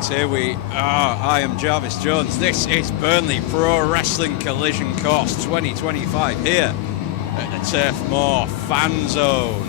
folks, here we are. I am Jarvis Jones. This is Burnley Pro Wrestling Collision Course 2025 here at the Turf Moor Fan Zone.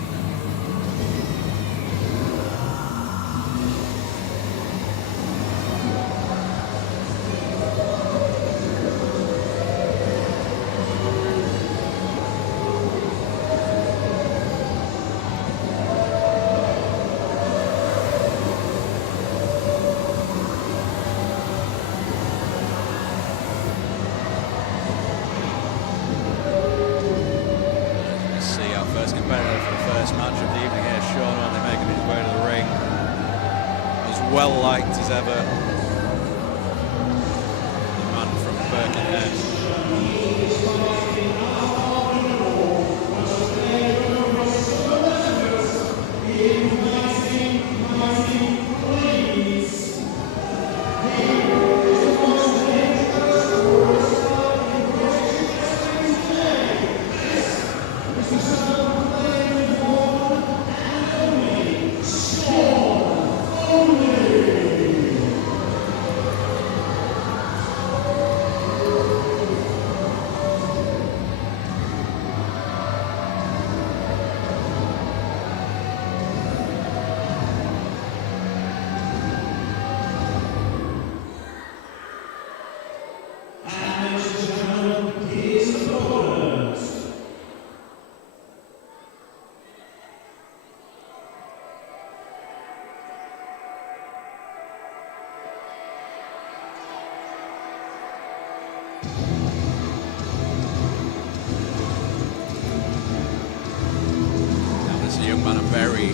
Very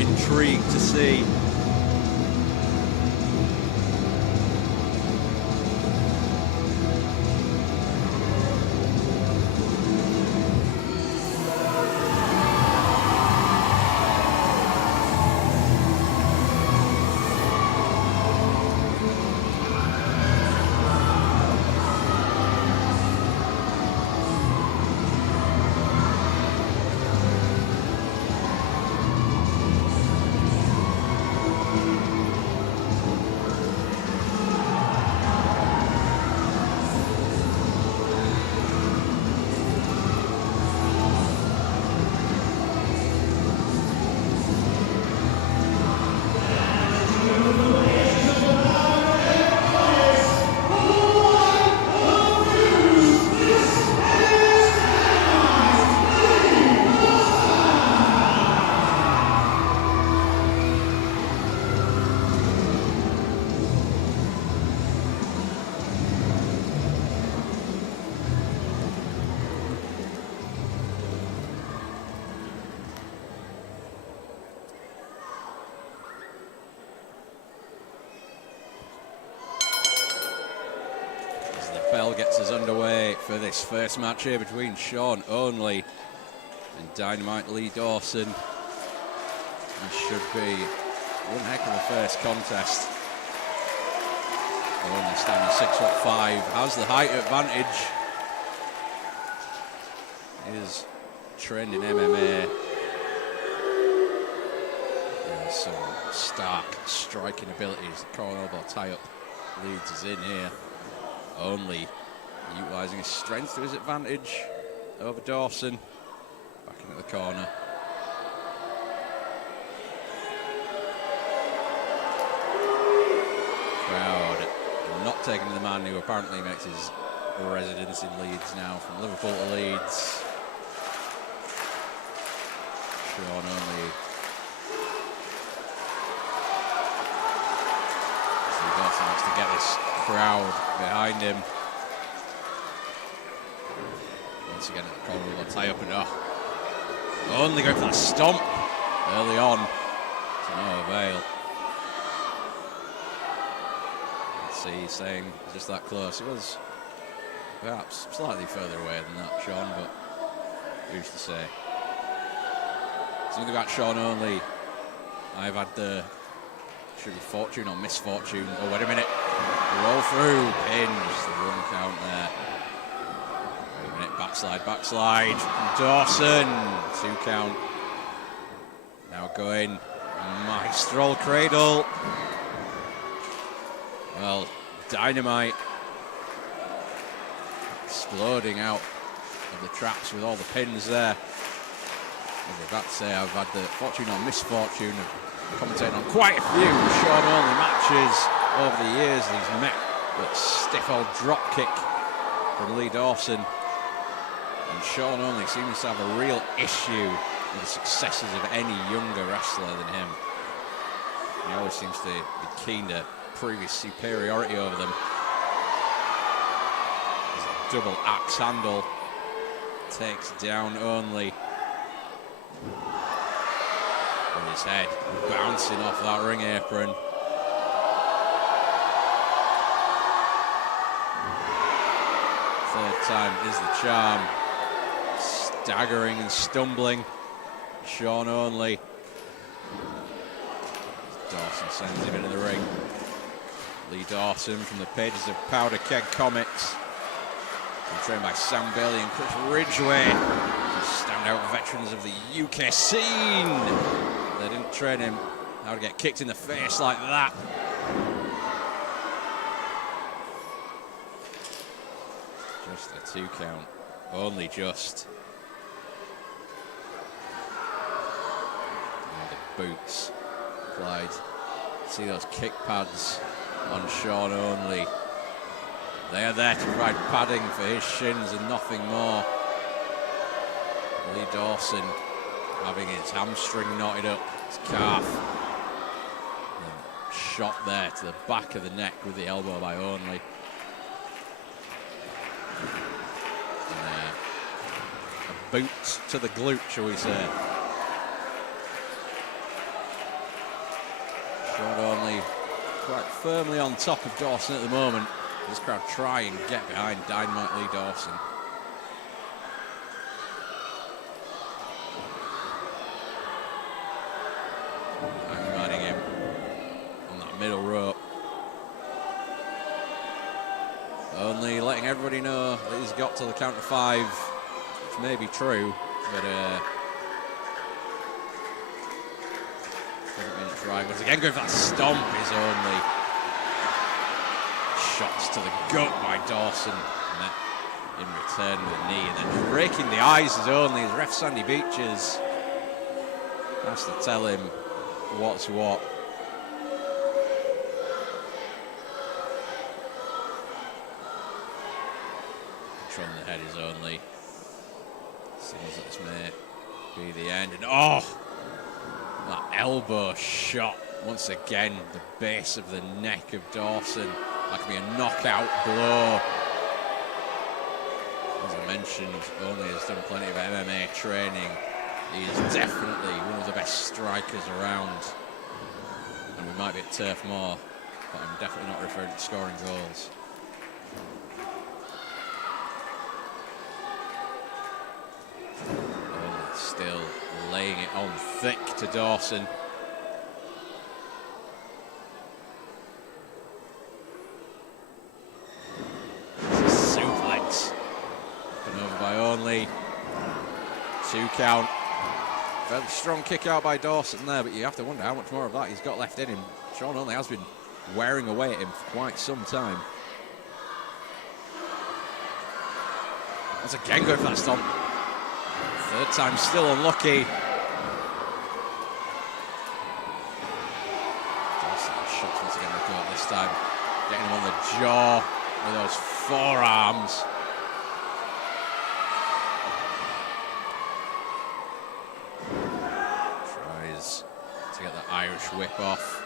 intrigued to see. Bell gets us underway for this first match here between Sha Only and Dynamite Lee Dawson. This should be one heck of a first contest. Only standing 6'5", has the height advantage. Is trained in MMA. And some stark striking abilities. The corner elbow tie-up leads us in here. Only utilising his strength to his advantage over Dawson. Back into the corner. Crowd not taking the man who apparently makes his residence in Leeds now, from Liverpool to Leeds. Sha Only. So Dawson wants to get this crowd behind him. Once again at the corner, we'll tie up and Only going for that stomp early on to no avail. Let's see, he's saying just that close. It was perhaps slightly further away than that, Sean, but who's to say? Something about Sha Only. I've had the fortune or misfortune. Oh, wait a minute. Roll through, pins, the 1 count there. Wait a minute, backslide from Dawson, 2 count. Now going, Maestral Cradle. Well, dynamite exploding out of the traps with all the pins there. As I was about to say, I've had the fortune or misfortune of commentating on quite a few Sha Only matches over the years. He's met that stiff old drop kick from Lee Dawson. And Sha Only seems to have a real issue with the successes of any younger wrestler than him. He always seems to be keen to prove his superiority over them. There's a double axe handle. Takes down Only. With his head bouncing off that ring apron. Third time is the charm. Staggering and stumbling. Sha Only. Dawson sends him into the ring. Lee Dawson from the pages of Powder Keg Comics. Trained by Sam Bailey and Chris Ridgway. Standout veterans of the UK scene. They didn't train him how to get kicked in the face like that. Just a 2 count. Only just. And the boots applied. See those kick pads on Sha Only. They are there to provide padding for his shins and nothing more. Lee Dawson having his hamstring knotted up, his calf. And shot there to the back of the neck with the elbow by Only. And a boot to the glute, shall we say. Sha Only quite firmly on top of Dawson at the moment. This crowd try and get behind Dynamite Lee Dawson. Undermining him on that middle rope. Only letting everybody know that he's got to the count of 5, which may be true, but doesn't mean it's right. Once again, going for that stomp is Only. Shots to the gut by Dawson, and then in return with a knee, and then breaking the eyes as Only as ref Sandy Beaches has to tell him what's what. Punch on the head is Only. Seems that this may be the end, and oh, that elbow shot once again, the base of the neck of Dawson. That could be a knockout blow. As I mentioned, Only has done plenty of MMA training. He is definitely one of the best strikers around. And we might be at Turf Moor, but I'm definitely not referring to scoring goals. Only still laying it on thick to Dawson. Only 2 count. Very strong kick out by Dawson there, but you have to wonder how much more of that he's got left in him. Sha Only has been wearing away at him for quite some time. Once again going for that stomp. Third time still unlucky. Dawson shots once again the gut this time. Getting him on the jaw with those forearms. To get that Irish whip off.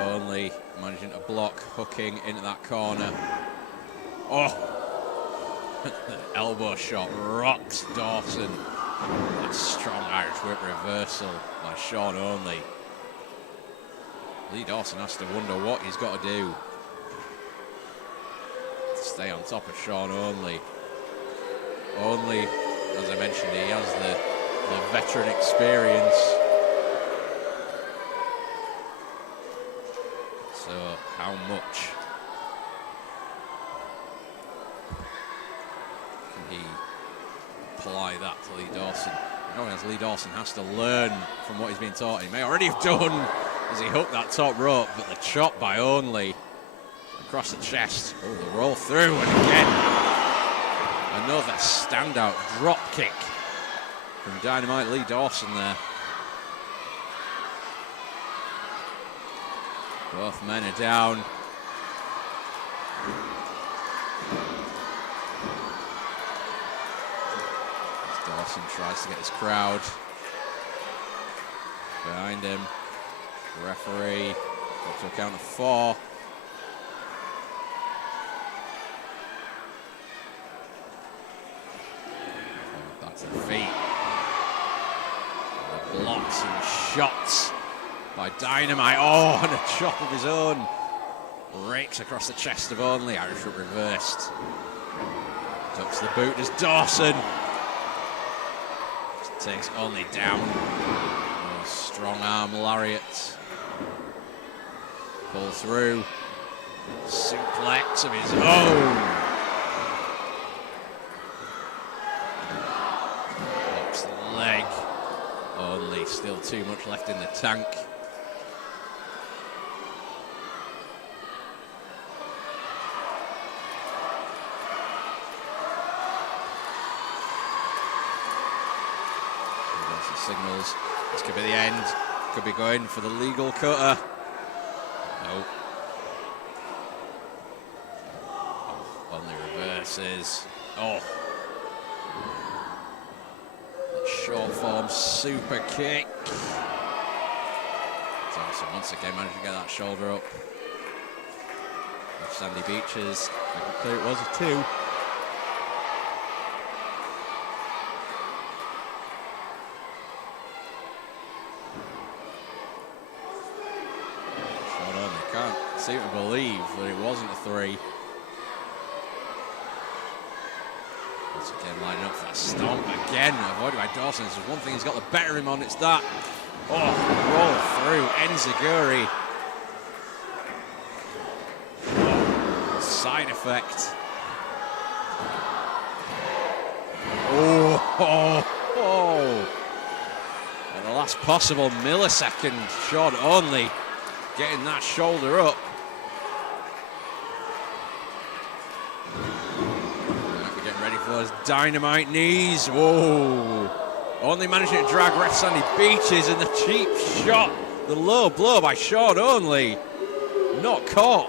Only managing to block, hooking into that corner. Oh! The elbow shot rocks Dawson. That strong Irish whip reversal by Sha Only. Lee Dawson has to wonder what he's got to do to stay on top of Sha Only. Only, as I mentioned, he has the veteran experience. So how much can he apply that to Lee Dawson? As Lee Dawson has to learn from what he's been taught. He may already have done as he hooked that top rope, but the chop by Only across the chest. Oh, the roll through, and again, another standout drop kick from Dynamite Lee Dawson there. Both men are down. As Dawson tries to get his crowd behind him. The referee up to a count of 4. That's the feet. The blocks and shots by Dynamite. Oh, and a chop of his own. Rakes across the chest of Only. Irish whip reversed. Ducks the boot as Dawson. Just takes Only down. Oh, strong arm lariat. Pull through. Suplex of his own. Hooks the leg. Only still too much left in the tank. Signals. This could be the end. Could be going for the legal cutter. No. Oh, Only reverses. Oh. That short form super kick. Dawson once again managed to get that shoulder up. Sandy Beaches. There it was a 2. Seem to believe that it wasn't a 3. Once again lining up for that stomp again, avoided by Dawson. There's one thing he's got the better of him on, it's that. Oh, roll through, enziguri. Oh, side effect. Oh. At the last possible millisecond, Sha Only getting that shoulder up. Getting ready for those dynamite knees. Whoa. Only managing to drag ref Sandy Beaches, and the cheap shot, the low blow by Sha Only. Not caught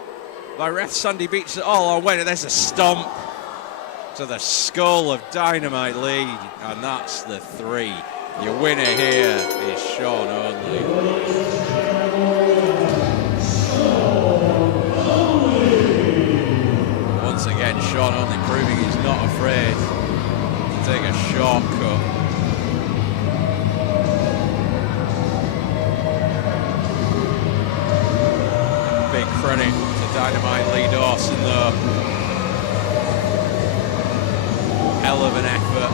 by ref Sandy Beaches at all. Oh, wait, there's a stomp to the skull of Dynamite Lee, and that's the 3. Your winner here is Sha Only. Once again, Sha Only proving he's not afraid to take a shortcut. Big credit to Dynamite Lee Dawson though. Hell of an effort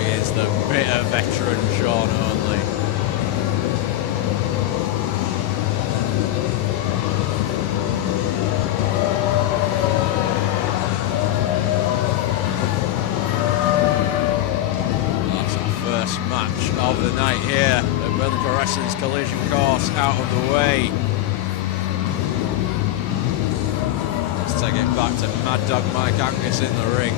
against the bitter veteran Sha Only. Match of the night here at Berlin Pro Wrestling's Collision Course out of the way. Let's take it back to Mad Dog Mike Angus in the ring.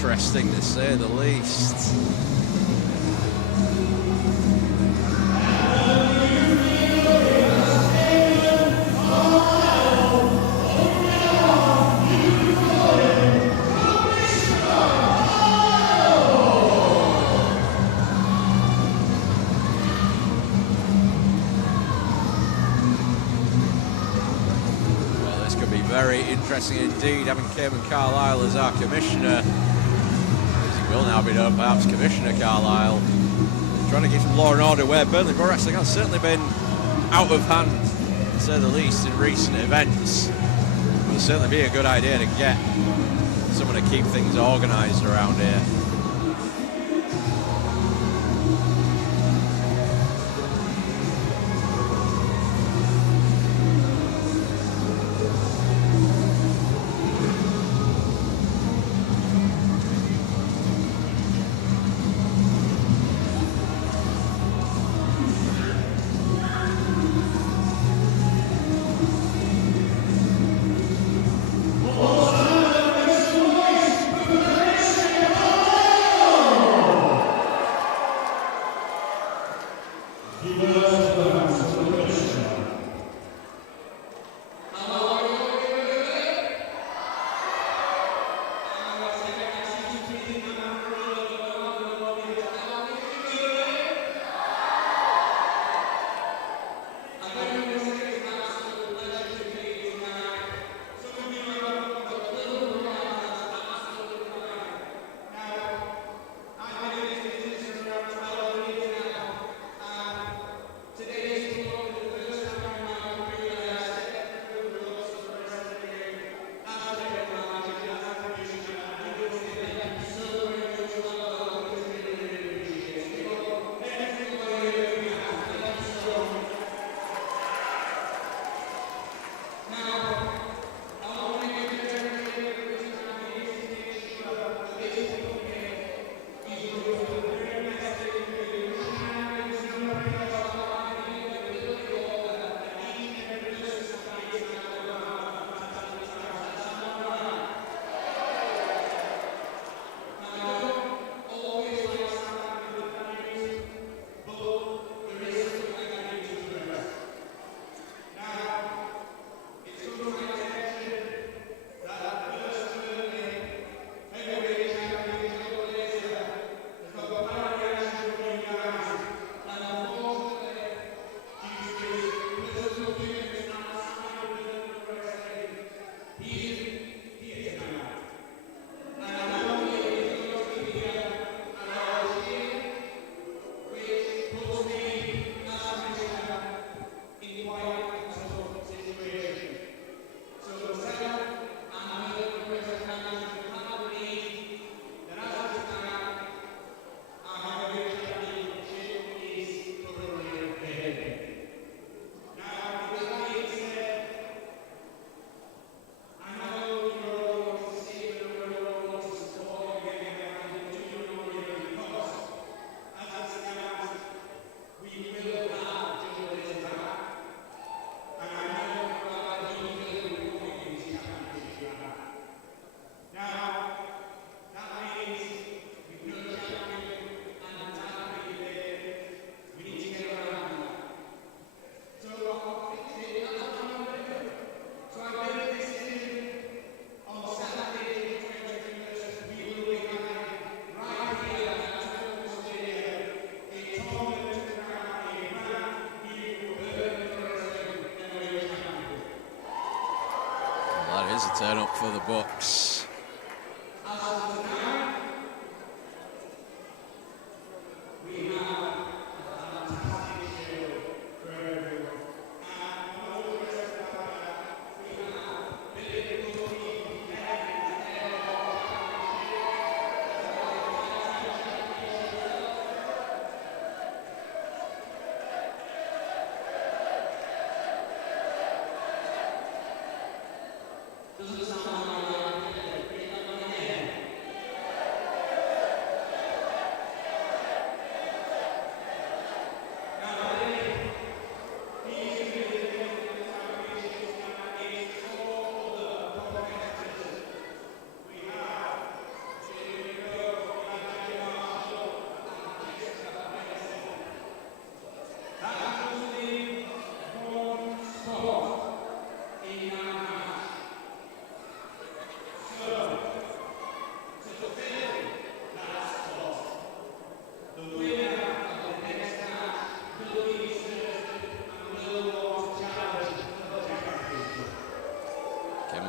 interesting to say the least. Very interesting indeed, having Cayman Carlisle as our commissioner. He will now be known, perhaps, Commissioner Carlisle. Trying to keep some law and order where Burnley Pro Wrestling has certainly been out of hand, to say the least, in recent events. It would certainly be a good idea to get someone to keep things organised around here. A turn up for the Bucks.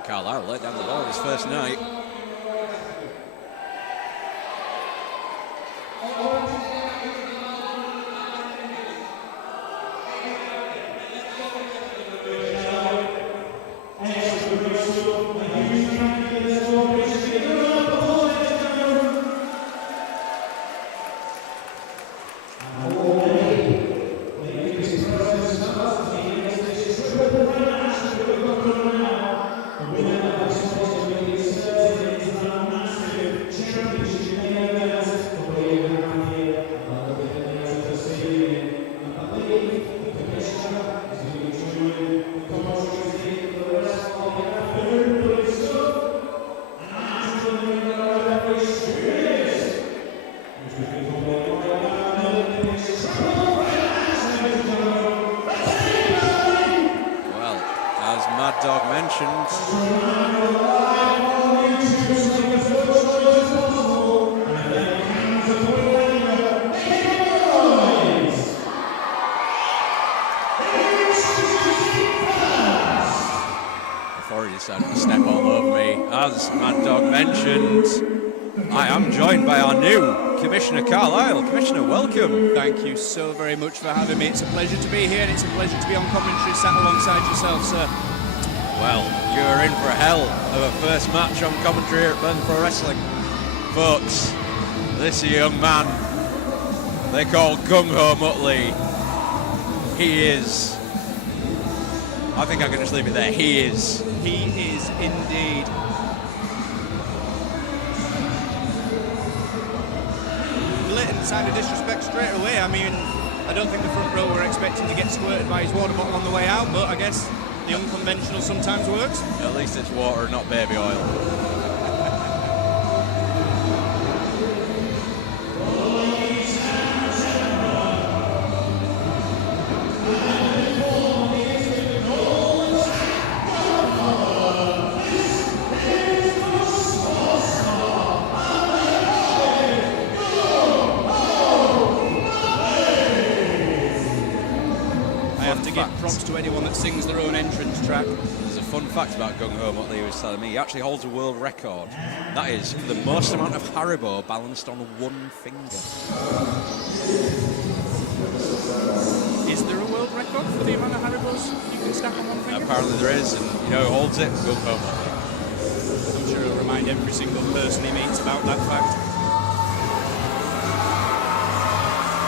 Carlisle let down the ball his first night. Decided to step all over me. As Mad Dog mentioned, I am joined by our new Commissioner Carlisle. Commissioner, welcome. Thank you so very much for having me. It's a pleasure to be here, and it's a pleasure to be on commentary sat alongside yourself, sir. Well, you're in for a hell of a first match on commentary here at Birmingham Pro Wrestling. Folks, this young man they call Gung-Ho Muttley. He is... I think I can just leave it there. He is. He is indeed. Blatant sign of disrespect straight away. I mean, I don't think the front row were expecting to get squirted by his water bottle on the way out, but I guess the unconventional sometimes works. At least it's water, not baby oil. To anyone that sings their own entrance track. There's a fun fact about Gung-Ho Muttley he was telling me. He actually holds a world record. That is the most amount of Haribo balanced on one finger. Is there a world record for the amount of Haribos you can stack on one finger? Apparently there is, and you know who holds it? Gung-Ho Muttley. I'm sure he'll remind every single person he meets about that fact.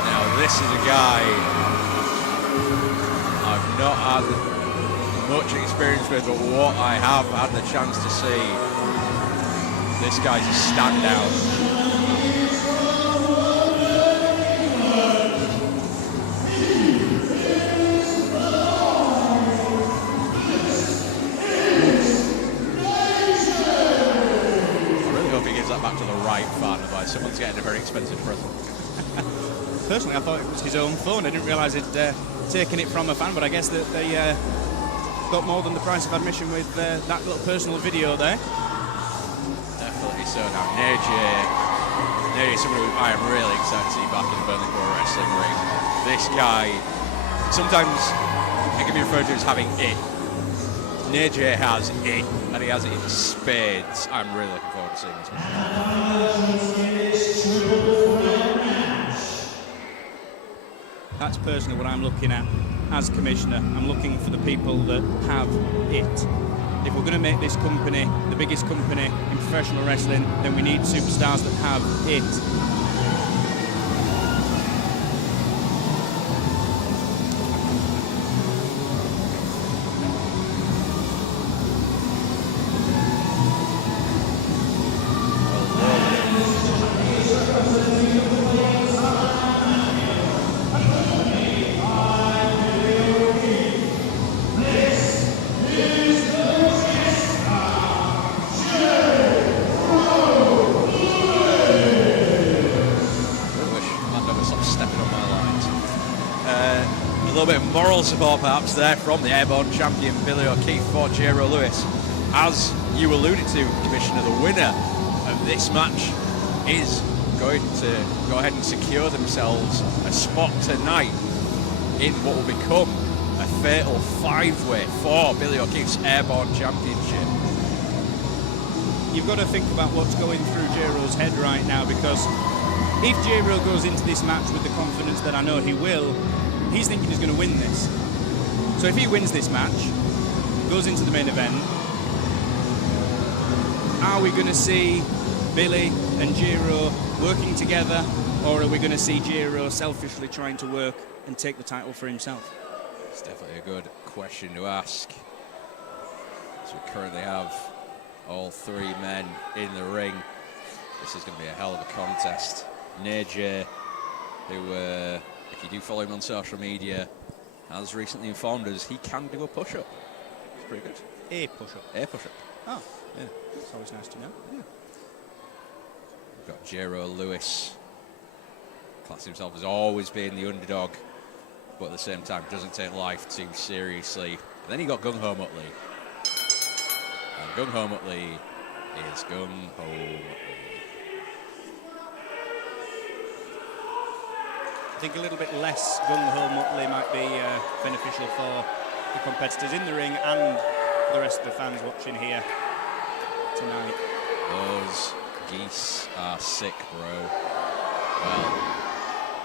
Now this is a guy I've not had much experience with, but what I have had the chance to see, this guy's a standout. I really hope he gives that back to the right fan, otherwise someone's getting a very expensive present. Personally, I thought it was his own phone. I didn't realise he'd taken it from a fan, but I guess that they got more than the price of admission with that little personal video there. Definitely so. Now, Neji, someone who I am really excited to see back in the Birmingham Pro Wrestling ring. This guy, sometimes it can be referred to as having it. Neji has it, and he has it in spades. I'm really looking forward to seeing this one. That's personally what I'm looking at as Commissioner. I'm looking for the people that have it. If we're going to make this company the biggest company in professional wrestling, then we need superstars that have it. little support perhaps there from the Airborne champion Billy O'Keefe for Jero Lewis. As you alluded to, Commissioner, the winner of this match is going to go ahead and secure themselves a spot tonight in what will become a fatal 5-way for Billy O'Keefe's Airborne Championship. You've got to think about what's going through Jero's head right now, because if Jero goes into this match with the confidence that I know he will, he's thinking he's going to win this. So if he wins this match, goes into the main event, are we going to see Billy and Jero working together, or are we going to see Jero selfishly trying to work and take the title for himself? It's definitely a good question to ask. So we currently have all 3 men in the ring. This is going to be a hell of a contest. Neje, who, if you do follow him on social media, has recently informed us he can do a push-up. It's pretty good. A push-up? A push-up. Oh, yeah. That's always nice to know. Yeah. We've got Jero Lewis. Class himself as always being the underdog, but at the same time doesn't take life too seriously. And then you got Gung Ho Muttley. And Gung Ho Muttley is Gung Ho Muttley. I think a little bit less Gung Ho Muttley might be beneficial for the competitors in the ring and the rest of the fans watching here tonight. Those geese are sick, bro. Well,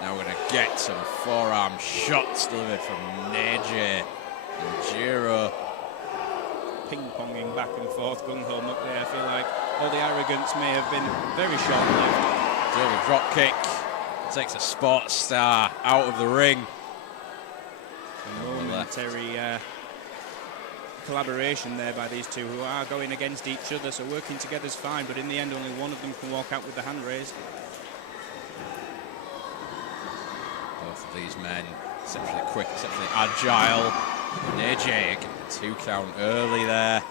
now we're going to get some forearm shots delivered from Neje and Jero. Ping-ponging back and forth, Gung Ho Muttley. I feel like all the arrogance may have been very short-lived. Double drop kick. Takes a sports star out of the ring. A momentary collaboration there by these two, who are going against each other, so working together is fine, but in the end only one of them can walk out with the hand raised. Both of these men exceptionally quick, exceptionally agile. Neje getting a 2 count early there.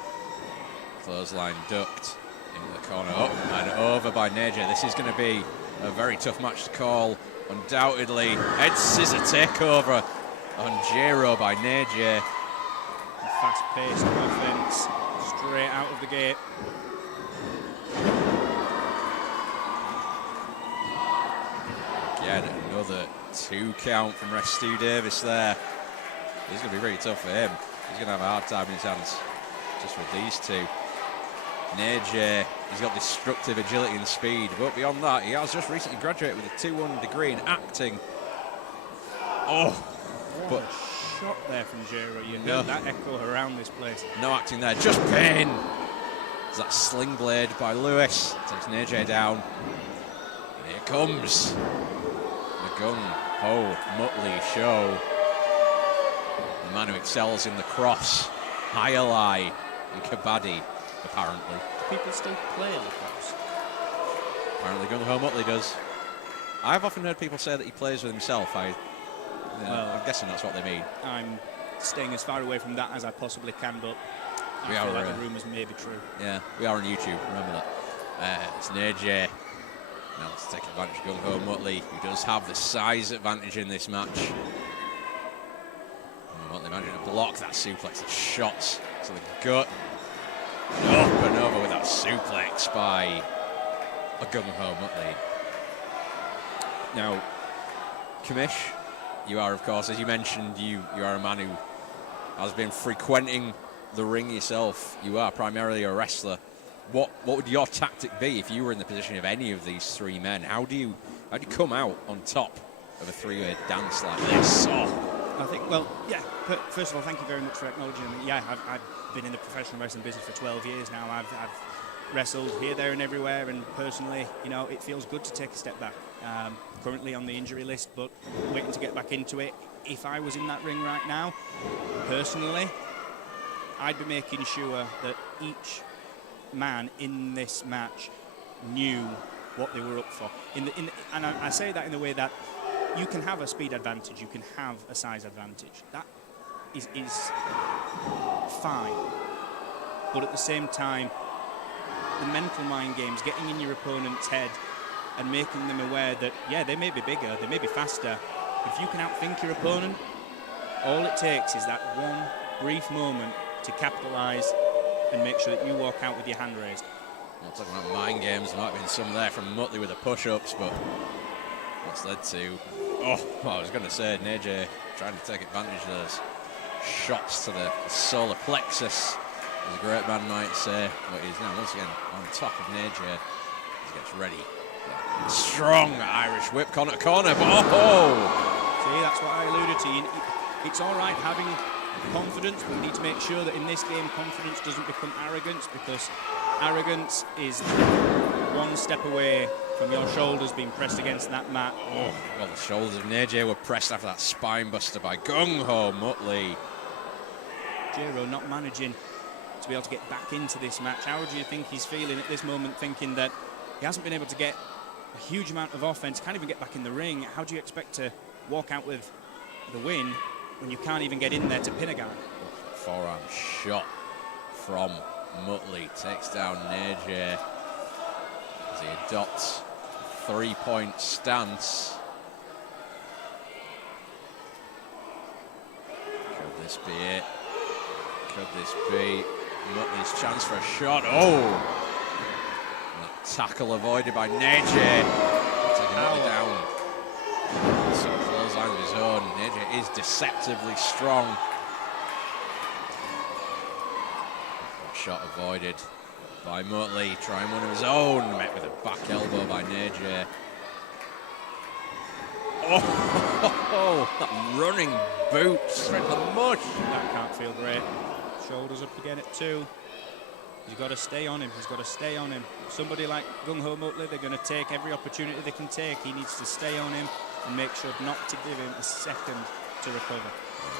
Clothesline ducked into the corner, up and over by Neje. This is going to be a very tough match to call, undoubtedly. Head scissor takeover on Jero by Neje. Fast-paced offense, straight out of the gate. Again, another 2 count from Stu Davis there. This is going to be really tough for him. He's going to have a hard time in his hands just with these two. Neje, he's got destructive agility and speed, but beyond that, he has just recently graduated with a 2-1 degree in acting. Oh, what but a shot there from Jero. You know that echo around this place. No acting there, just pain. There's that sling blade by Lewis. Takes Neje down. And here comes the Gung Ho Muttley show. The man who excels in the cross, Highlight and Kabaddi. Apparently. Do people still play lacrosse? Apparently Gung Ho Muttley does. I've often heard people say that he plays with himself. I'm guessing that's what they mean. I'm staying as far away from that as I possibly can, but I feel like the rumours may be true. Yeah, we are on YouTube, remember that. It's Neje. Now let's take advantage of Gung Ho Muttley, who does have the size advantage in this match. Muttley managing to block that suplex, the shots to the gut. Up and over with that suplex by Gung Ho Muttley. Now, Commish, you are, of course, as you mentioned, you are a man who has been frequenting the ring yourself. You are primarily a wrestler. What would your tactic be if you were in the position of any of these 3 men? How do you come out on top of a 3-way dance like this? Oh. I think, well, yeah, but first of all, thank you very much for acknowledging me. Yeah, I've been in the professional wrestling business for 12 years now. I've wrestled here, there and everywhere, and personally, you know, it feels good to take a step back. Currently on the injury list, but waiting to get back into it. If I was in that ring right now, personally, I'd be making sure that each man in this match knew what they were up for. And I say that in the way that you can have a speed advantage, you can have a size advantage. That is fine. But at the same time, the mental mind games, getting in your opponent's head and making them aware that, yeah, they may be bigger, they may be faster, but if you can outthink your opponent, All it takes is that one brief moment to capitalise and make sure that you walk out with your hand raised. Well, talking about mind games, there might have been some there from Muttley with the push-ups, but what's led to... Oh, well, I was going to say, Neje trying to take advantage of those shots to the solar plexus, as a great man might say, but he's now once again on top of Neje as he gets ready. Strong Irish whip corner to corner, but See, that's what I alluded to. It's all right having confidence, but we need to make sure that in this game confidence doesn't become arrogance, because arrogance is one step away from your shoulders being pressed against that mat. Oh, well, the shoulders of Neje were pressed after that spine buster by Gung-Ho Muttley. Jiro not managing to be able to get back into this match. How do you think he's feeling at this moment, thinking that he hasn't been able to get a huge amount of offense, can't even get back in the ring? How do you expect to walk out with the win when you can't even get in there to pin a guy? Forearm shot from Muttley takes down Neje as he adopts a 3-point stance. Could this be it? Could this be Muttley's chance for a shot? Oh! And that tackle avoided by Neje. Taking Muttley down. Some clothesline of his own. Neje is deceptively strong. Shot avoided by Muttley, trying one of his own, met with a back elbow by Neje. Oh, that running boot straight to the mush. That can't feel great. Shoulders up again at 2. He's got to stay on him. He's got to stay on him. Somebody like Gung-Ho Muttley, they're going to take every opportunity they can take. He needs to stay on him and make sure not to give him a second to recover.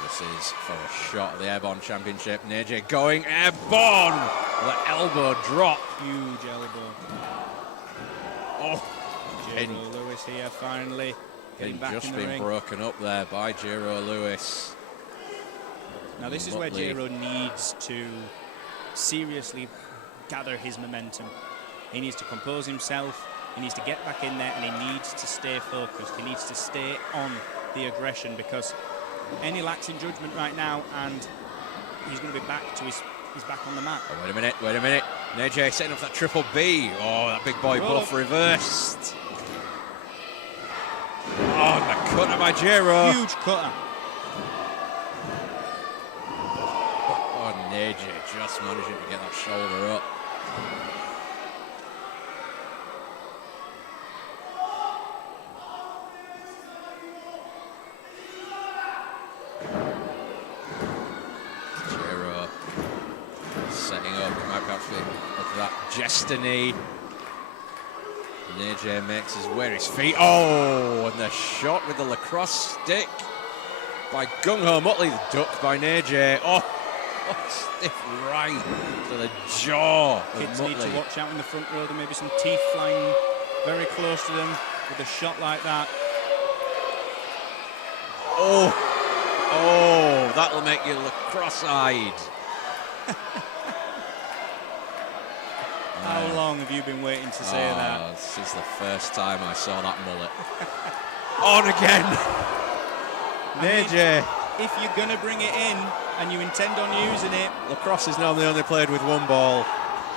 This is for a shot at the Airborne Championship. Neje going airborne with an elbow drop. Huge elbow. Oh, Jiro Lewis here finally getting back just in the been ring. broken up there by Jiro Lewis. Now this is where Jiro needs to seriously gather his momentum. He needs to compose himself. He needs to get back in there, and he needs to stay focused. He needs to stay on the aggression, because any lax in judgment right now, and he's going to be back to he's back on the mat. Oh, wait a minute. Neje setting up that triple B. Oh, that big boy buff reversed. Oh, the cutter by Jiro. Huge cutter. Oh, Neje just managing to get that shoulder up. Setting up, might perhaps be of that Destiny. Neje makes his way his feet. Oh, and the shot with the lacrosse stick by Gung-Ho Muttley. The duck by Neje. Oh, stiff right to the jaw. Kids need to watch out in the front row. There may be some teeth flying very close to them with a shot like that. Oh, that'll make you look cross-eyed. How long have you been waiting to say that? Since the first time I saw that mullet. On again. Neje. If you're going to bring it in and you intend on using it. Lacrosse is normally only played with one ball.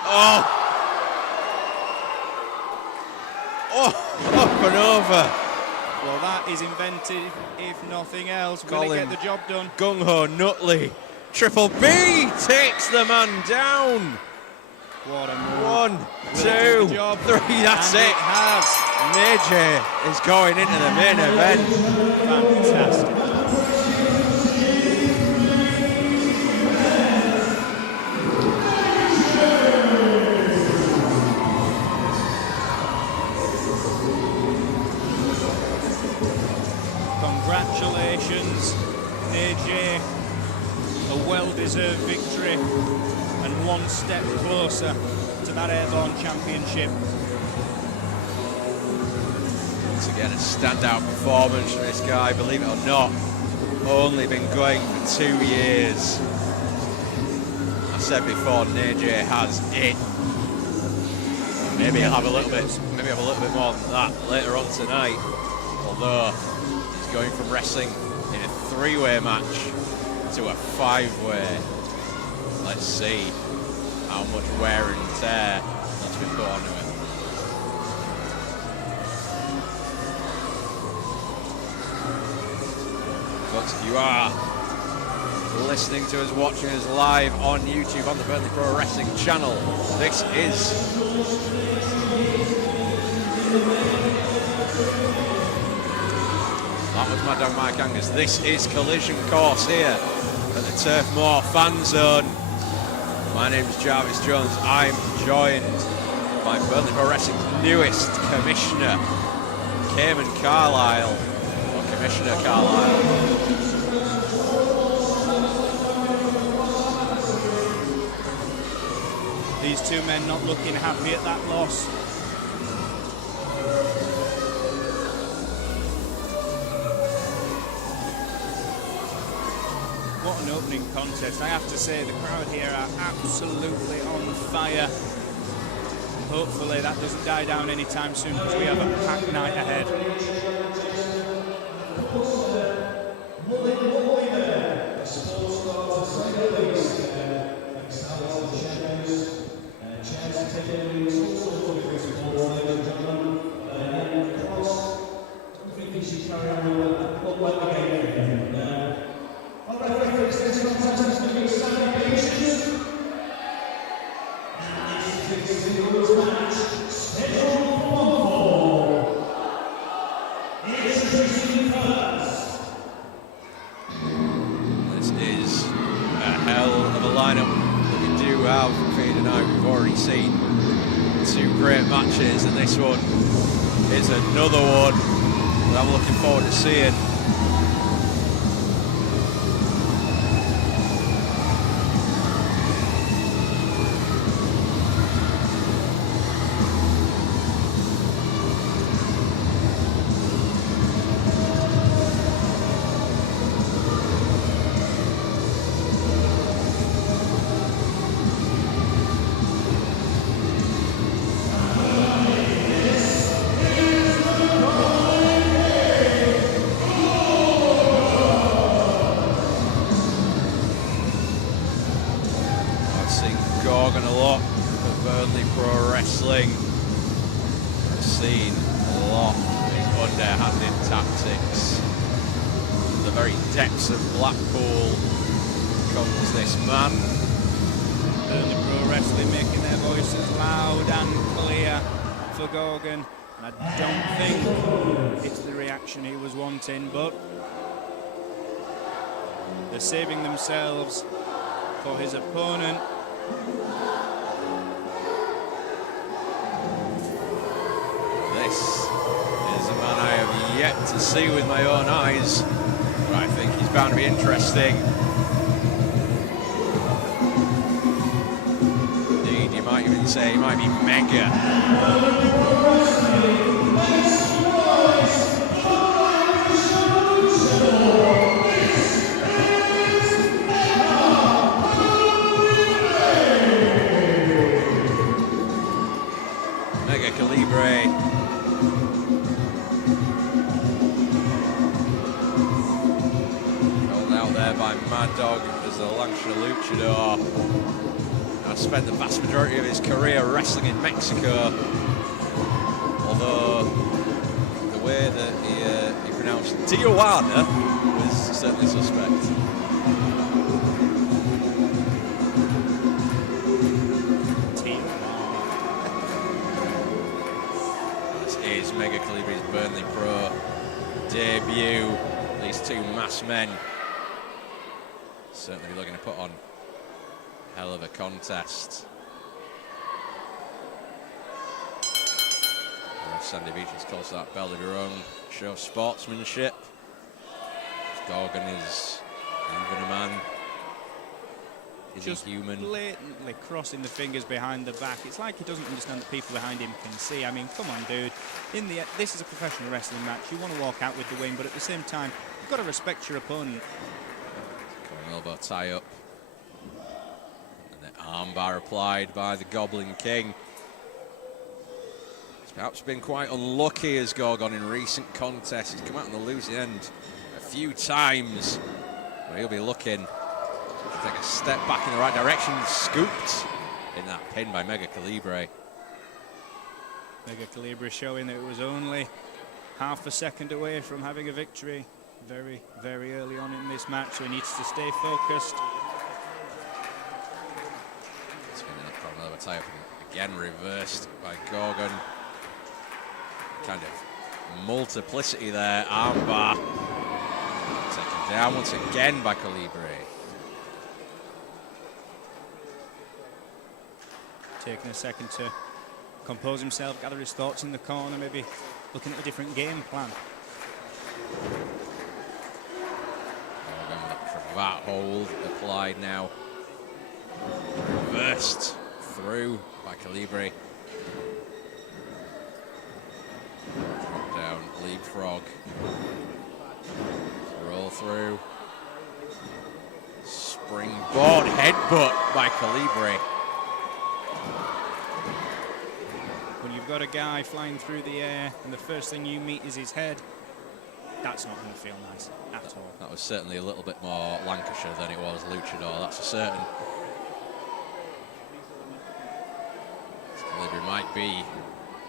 Oh, up and over. Well, that is inventive, if nothing else. Will it get the job done? Gung-Ho Muttley. Triple B takes the man down. What a move. 1, 2, 3, that's and it. It has. Neje is going into the main event. Fantastic. Congratulations, Neje. A well-deserved victory, and one step closer to that Airborne Championship. Once again, a standout performance from this guy, believe it or not. Only been going for 2 years. I said before, Neje has it. Maybe he'll have a little bit more than that later on tonight. Although he's going from wrestling in a 3-way match to a 5-way. Let's see how much wear and tear that's been put onto it. Folks, if you are listening to us, watching us live on YouTube on the Burnley Pro Wrestling channel, this is that was my dog Mike Angus. This is Collision Course here at the Turf Moor Fan Zone. My name is Jarvis Jones. I'm joined by Burnley Pro Wrestling's newest commissioner, Cayman Carlisle, or Commissioner Carlisle. These two men not looking happy at that loss. What an opening contest. I have to say, the crowd here are absolutely on fire. Hopefully that doesn't die down anytime soon, because we have a packed night ahead. And this one is another one that I'm looking forward to seeing. Gorgon a lot at Burnley Pro Wrestling. I've seen a lot of his underhanded tactics. From the very depths of Blackpool comes this man. Burnley Pro Wrestling making their voices loud and clear for Gorgon. I don't think it's the reaction he was wanting, but they're saving themselves for his opponent. This is a man I have yet to see with my own eyes, but I think he's bound to be interesting. Indeed, you might even say he might be mega. Calibbre. Called out there by Mad Dog as the Lancashire Luchador. Has spent the vast majority of his career wrestling in Mexico. Although the way that he pronounced Tijuana was certainly suspect. Mega Calibre's Burnley Pro debut. These two masked men certainly looking to put on a hell of a contest. Sandy Beatrice calls that bell of your own, show sportsmanship. If Gorgon is even a man, is just he human? Blatantly crossing the fingers behind the back. It's like he doesn't understand that people behind him can see. I mean, come on, dude. This is a professional wrestling match. You want to walk out with the win, but at the same time, you've got to respect your opponent. An elbow tie up. And the armbar applied by the Goblin King. He's perhaps been quite unlucky as Gorgon in recent contests. He's come out on the losing end a few times, but he'll be looking to take a step back in the right direction. Scooped in that pin by Mega Calibbre. Mega Calibbre showing that it was only half a second away from having a victory very, very early on in this match, so he needs to stay focused. Another tie-up again, reversed by Gorgon. Kind of multiplicity there, armbar. Taken down once again by Calibbre. Taking a second to compose himself, gather his thoughts in the corner, maybe looking at a different game plan. Gorgon with that cravat hold applied now. Reversed through by Calibbre. Drop down, leapfrog. Roll through. Springboard headbutt by Calibbre. When you've got a guy flying through the air and the first thing you meet is his head, that's not going to feel nice at all. That was certainly a little bit more Lancashire than it was Luchador, that's for certain. Calibbre might be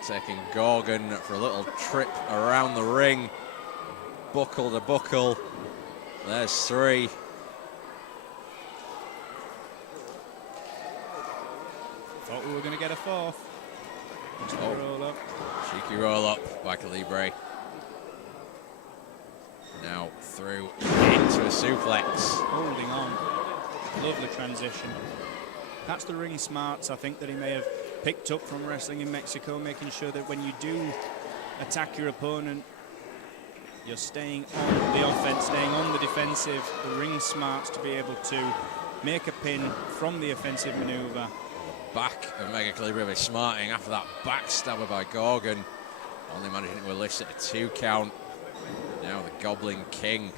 taking Gorgon for a little trip around the ring. Buckle to buckle. There's 3. Thought we were going to get a 4th. Oh. Roll up. Cheeky roll up by Calibbre. Now through into a suplex. Holding on. Lovely transition. That's the ring smarts, I think, that he may have picked up from wrestling in Mexico, making sure that when you do attack your opponent, you're staying on the offense, staying on the defensive, the ring smarts to be able to make a pin from the offensive maneuver. Back of Mega Calibbre smarting after that backstabber by Gorgon. Only managing to elicit a 2 count. Now the Goblin King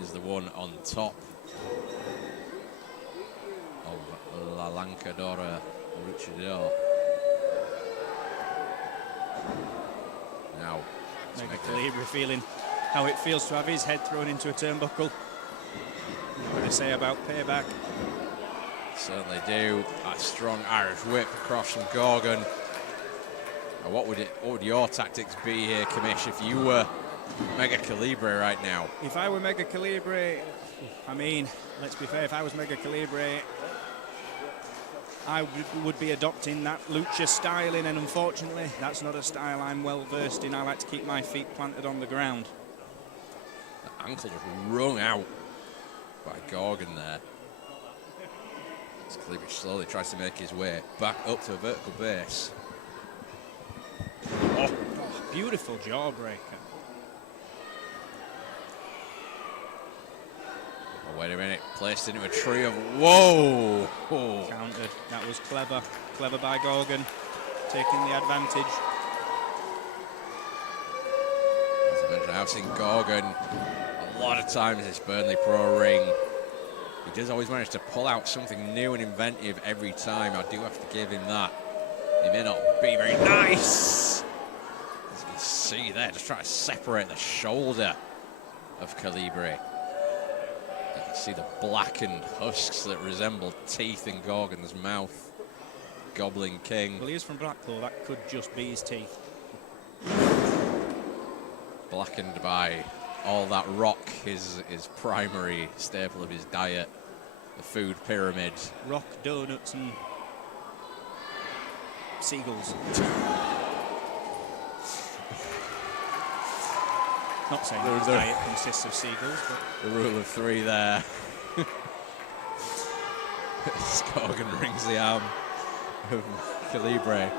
is the one on top of La Lancadora Luchador. Now Mega Calibbre feeling how it feels to have his head thrown into a turnbuckle. What do they say about payback? Certainly do. That strong Irish whip across from Gorgon. Now what would your tactics be here, Commish, if you were Mega Calibbre right now? If I were Mega Calibbre, I mean, let's be fair, if I was Mega Calibbre, I would be adopting that lucha styling, and unfortunately, that's not a style I'm well versed in. I like to keep my feet planted on the ground. The ankle just wrung out by Gorgon there. As Calibbre slowly tries to make his way back up to a vertical base. Oh, beautiful jawbreaker. Oh, wait a minute, placed into a tree of, whoa! Oh. Countered, that was clever. Clever by Gorgon, taking the advantage. As I mentioned, I've seen Gorgon a lot of times in this Burnley Pro ring. He does always manage to pull out something new and inventive every time. I do have to give him that. He may not be very nice. As you can see there, just trying to separate the shoulder of Calibbre. You can see the blackened husks that resemble teeth in Gorgon's mouth. Goblin King. Well, he is from Blackpool. That could just be his teeth. Blackened by all that rock, his primary staple of his diet, the food pyramid. Rock, donuts, and seagulls. Not saying his diet consists of seagulls, but... The rule of 3 there. Gorgon rings the arm of Calibbre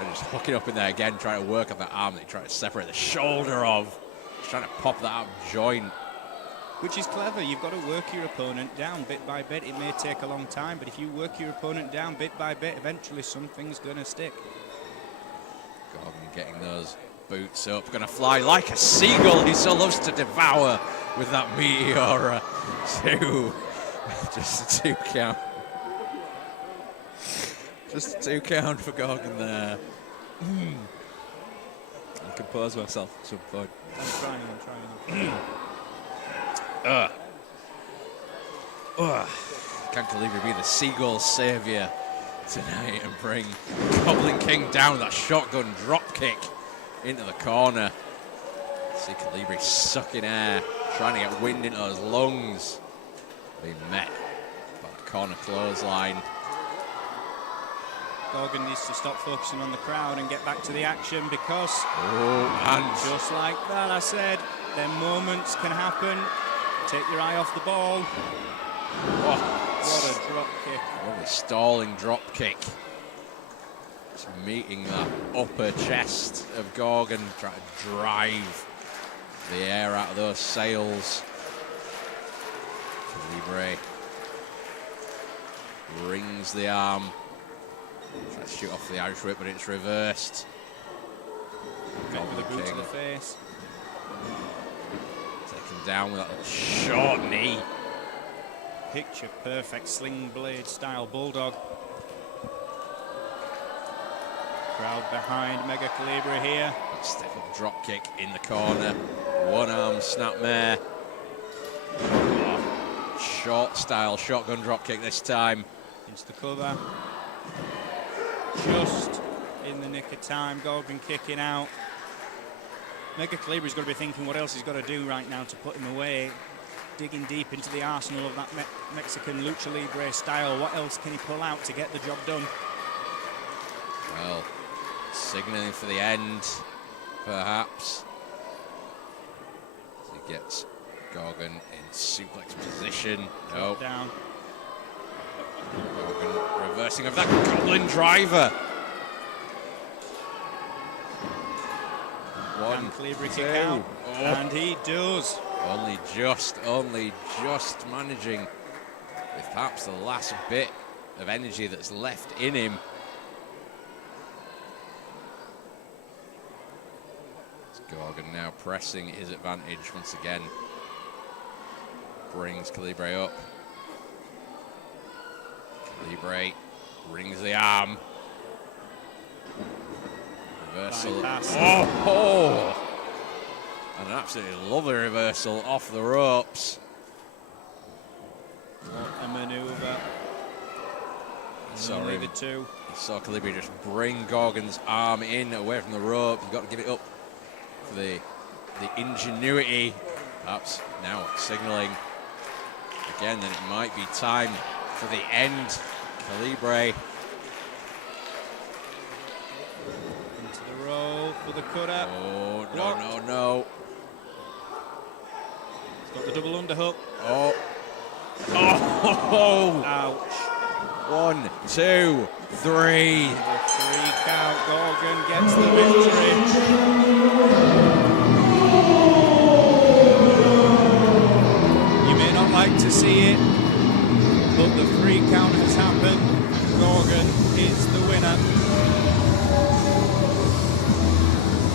and just hooking up in there again, trying to work on that arm that he tried to separate the shoulder of. He's trying to pop that out joint. Which is clever. You've got to work your opponent down bit by bit. It may take a long time, but if you work your opponent down bit by bit, eventually something's going to stick. Gorgon getting those boots up, going to fly like a seagull he so loves to devour with that Meteora. 2. Just a 2 count. Just a 2 count for Gorgon there. I'll compose myself at some point. I'm trying. Can Calibbre be the Seagull saviour tonight and bring Goblin King down with that shotgun drop kick into the corner? See Calibbre sucking air, trying to get wind into those lungs. Being met by the corner clothesline. Gorgon needs to stop focusing on the crowd and get back to the action because And just like that, I said, then moments can happen. Take your eye off the ball. What a drop kick. What a stalling drop kick. Just meeting that upper chest of Gorgon, trying to drive the air out of those sails. Calibbre rings the arm. Tries to shoot off the Irish whip, but it's reversed. With a boot to the face. Taken down with that short knee. Picture perfect sling blade style bulldog. Crowd behind Mega Calibbre here. Step up drop kick in the corner. One arm snapmare. Short style shotgun drop kick this time. Into the cover. Just in the nick of time. Gorgon kicking out. Mega Calibre's got to be thinking what else he's got to do right now to put him away. Digging deep into the arsenal of that Mexican lucha libre style. What else can he pull out to get the job done? Well, signaling for the end, perhaps. As he gets Gorgon in suplex position. No. Down. Gorgon reversing of that Goblin driver. Can Calibbre kick out? And he does. Only just managing with perhaps the last bit of energy that's left in him. It's Gorgon now pressing his advantage once again. Brings Calibbre up. Calibbre rings the arm. Reversal. Oh! And an absolutely lovely reversal off the ropes. What a manoeuvre. Sorry, the two. You saw Calibbre just bring Gorgon's arm in away from the rope. You've got to give it up for the ingenuity. Perhaps now signaling again that it might be time for the end. Calibbre. Into the roll for the cutter. Oh, no, Blocked. no, no. Got the double underhook. Oh. Oh. Ouch. 1, 2, 3. The 3 count. Gorgon gets the victory. You may not like to see it, but the 3 count has happened. Gorgon is the winner.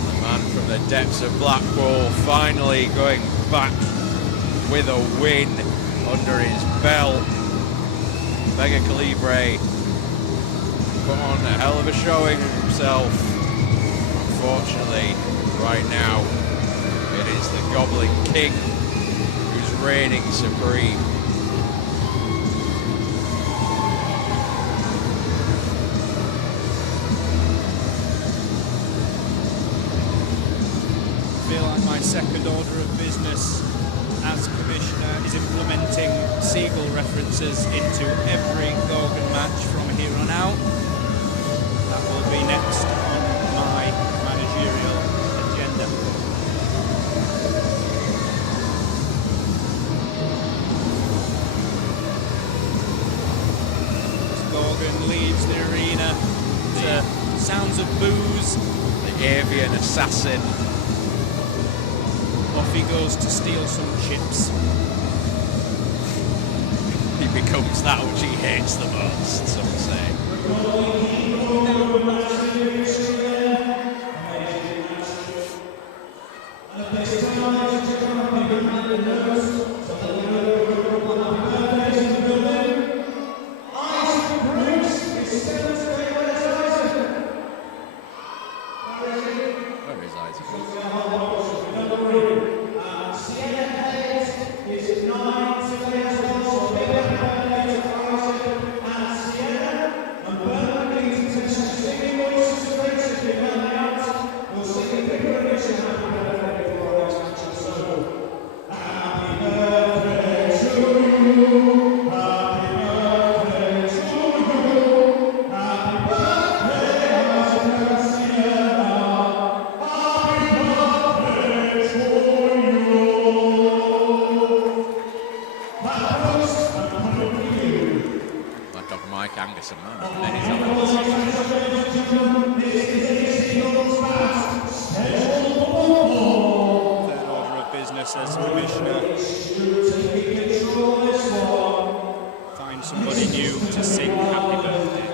The man from the depths of Blackpool finally going back with a win under his belt. Mega Calibbre put on a hell of a showing himself. Unfortunately, right now, it is the Goblin King who's reigning supreme. I feel like my second order of business as Commissioner is implementing Seagull references into every Gorgon match from here on out. That will be next on my managerial agenda. As Gorgon leaves the arena, the sounds of booze. The avian assassin. Off he goes to steal some chips. He becomes that which he hates the most, some say. Where is Isaac? Angus, a man of many talents. Third order of business as commissioner. Find somebody new to sing happy birthday.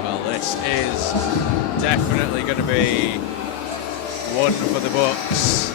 Well, this is definitely going to be one for the books.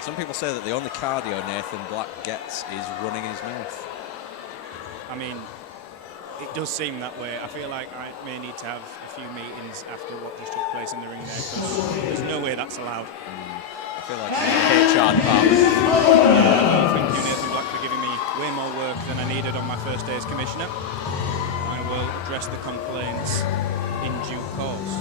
Some people say that the only cardio Nathan Black gets is running his mouth. I mean, it does seem that way. I feel like I may need to have a few meetings after what just took place in the ring there, because there's no way that's allowed. I feel like it's HR department. Thank you, Nathan Black, for giving me way more work than I needed on my first day as commissioner. I will address the complaints in due course.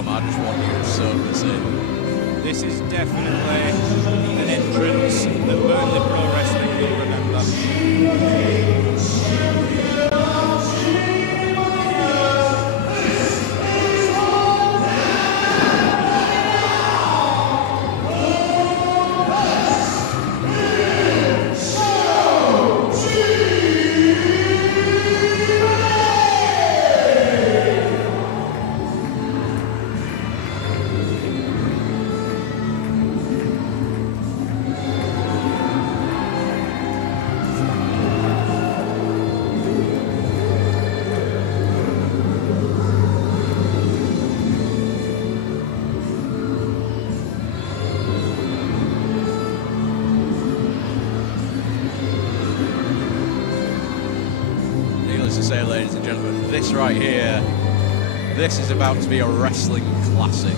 I just want you to soak this in. This is definitely an entrance that Burnley Pro Wrestling will remember. this right here. This is about to be a wrestling classic.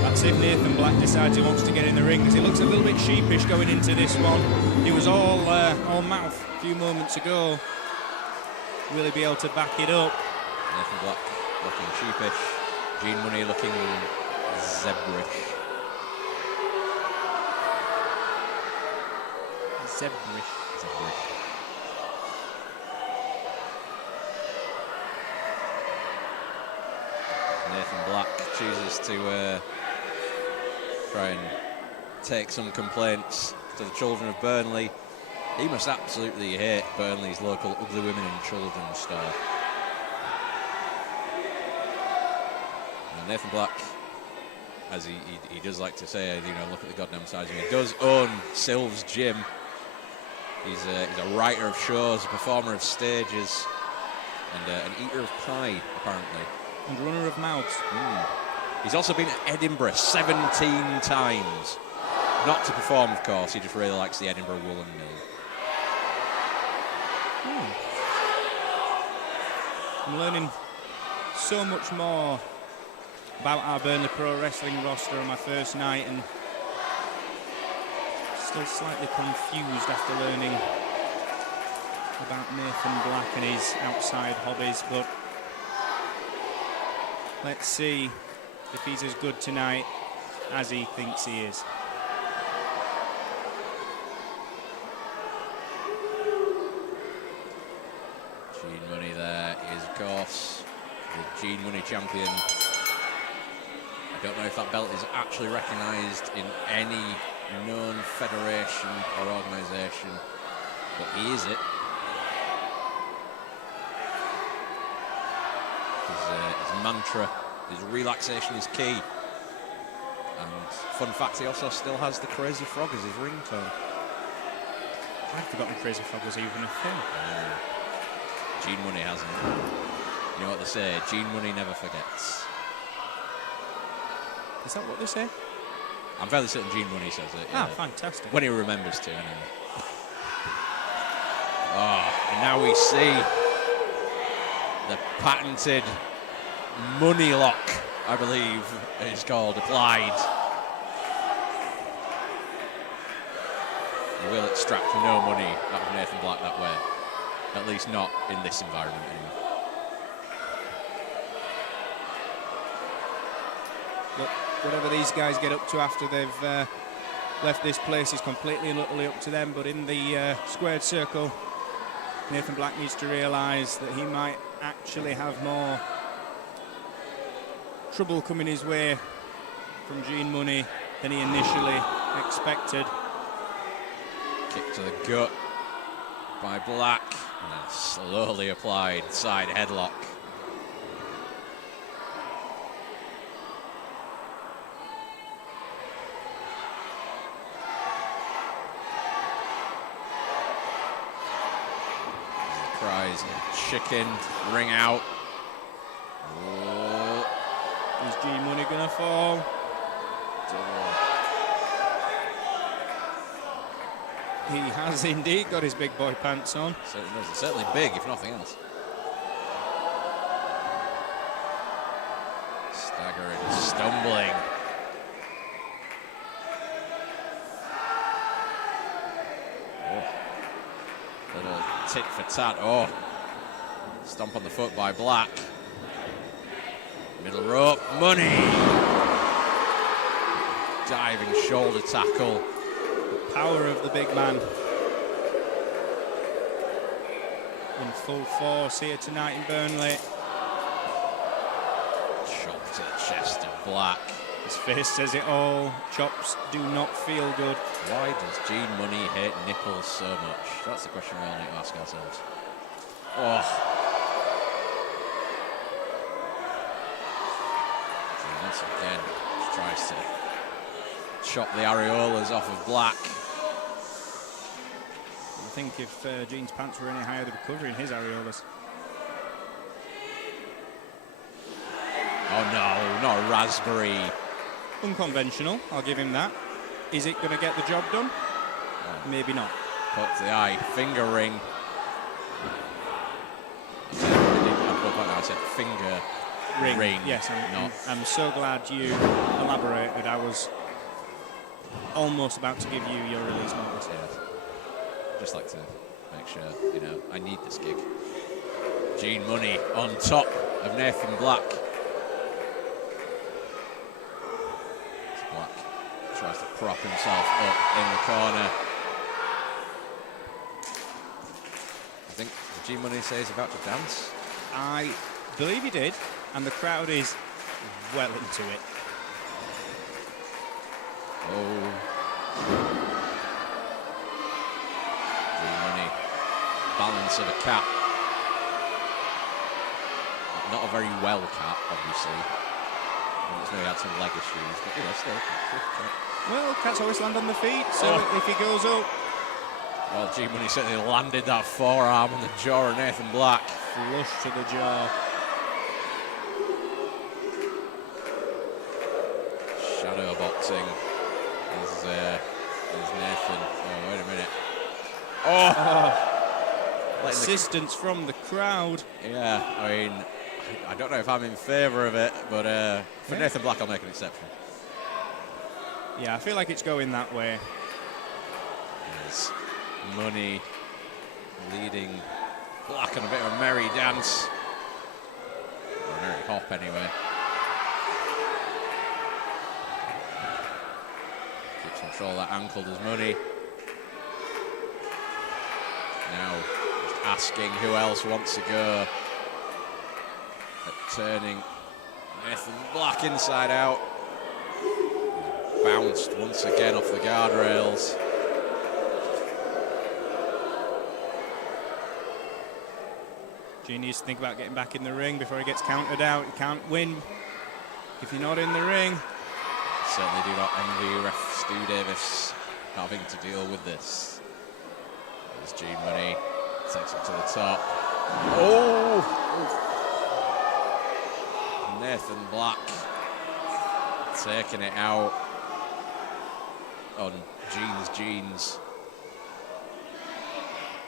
That's if Nathan Black decides he wants to get in the ring, because he looks a little bit sheepish going into this one. He was all mouth a few moments ago. Will he be able to back it up? Nathan Black looking sheepish. Gene Money looking zebrish. Zebrish. Nathan Black chooses to try and take some complaints to the children of Burnley. He must absolutely hate Burnley's local ugly women in children's store. And Nathan Black, as he does like to say, you know, look at the goddamn size. He does own Sylv's Gym. He's a writer of shows, a performer of stages, and an eater of pie, apparently. And runner of mouths. He's also been at Edinburgh 17 times. Not to perform, of course, he just really likes the Edinburgh Woolen Mill. I'm learning so much more about our Burnley Pro Wrestling roster on my first night, and still slightly confused after learning about Nathan Black and his outside hobbies, but let's see if he's as good tonight as he thinks he is. Gene Money there is, of course, the Gene Money champion. I don't know if that belt is actually recognised in any known federation or organisation, but he is it. His mantra is relaxation is key. And fun fact, he also still has the Crazy Frog as his ringtone. I'd forgotten Crazy Frog was even a thing. Gene Money hasn't. You know what they say, Gene Money never forgets. Is that what they say? I'm fairly certain Gene Money says it. Ah, fantastic. When he remembers to, anyway. And now we see the patented money lock, I believe it's called, applied. You will extract no money out of Nathan Black that way. At least not in this environment anyway. But whatever these guys get up to after they've left this place is completely and utterly up to them. But in the squared circle, Nathan Black needs to realise that he might actually have more trouble coming his way from Gene Money than he initially expected. Kick to the gut by Black, and then slowly applied side headlock. Cries chicken, ring out. Oh. Is Gene Money gonna fall? He has indeed got his big boy pants on. Certainly does. It's certainly big, if nothing else. Staggering, stumbling. Oh. Little tit for tat. Oh. Stomp on the foot by Black. Middle rope, Money. Diving shoulder tackle. Power of the big man in full force here tonight in Burnley. Chop to the chest of Black. His face says it all. Chops do not feel good. Why does Gene Money hate nipples so much? That's the question we all need to ask ourselves. Oh. And once again, just tries to chop the areolas off of Black. I think if Gene's pants were any higher, they'd be covering his areolas. Oh no, not a raspberry. Unconventional, I'll give him that. Is it going to get the job done? Maybe not. Poke to the eye, finger ring. I said finger ring. Yes, not. I'm so glad you elaborated. I was almost about to give you your release notice. Yes. Just like to make sure, you know, I need this gig. Gene Money on top of Nathan Black. Black tries to prop himself up in the corner. I think Gene Money says he's about to dance. I believe he did, and the crowd is well into it. Oh. Gene Money, balance of a cat. Not a very well cat, obviously. It's maybe had some leg issues, but you know, still. Well, cats always land on the feet, so if he goes up. Well, Gene Money certainly landed that forearm on the jaw of Nathan Black. Flush to the jaw. Shadow boxing. There's Nathan. Oh, wait a minute. Oh! Assistance from the crowd. Yeah, I mean, I don't know if I'm in favour of it, but for Nathan Black, I'll make an exception. Yeah, I feel like it's going that way. There's Money leading Black on a bit of a merry dance. Or a merry hop, anyway. Keeps control of that ankle, does Money. Now, just asking who else wants to go. Turning Nathan Black inside out. Bounced once again off the guardrails. Gene needs to think about getting back in the ring before he gets counted out. You can't win if you're not in the ring. Certainly do not envy ref Stu Davis having to deal with this. There's Gene Money, takes it to the top. Oh! Nathan Black taking it out on Gene's jeans.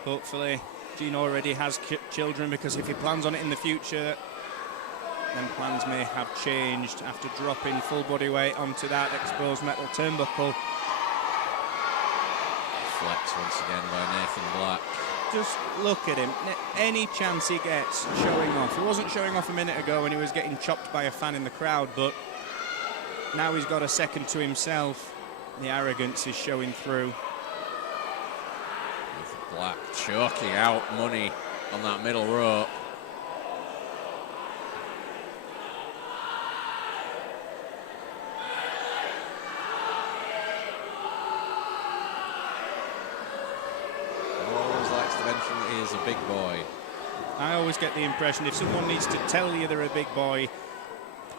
Hopefully, Gene already has children, because if he plans on it in the future, then plans may have changed after dropping full body weight onto that exposed metal turnbuckle. Flex once again by Nathan Black. Just look at him. Any chance he gets showing off. He wasn't showing off a minute ago when he was getting chopped by a fan in the crowd, but now he's got a second to himself. The arrogance is showing through. Nathan Black choking out Money on that middle rope. Is a big boy. I always get the impression if someone needs to tell you they're a big boy,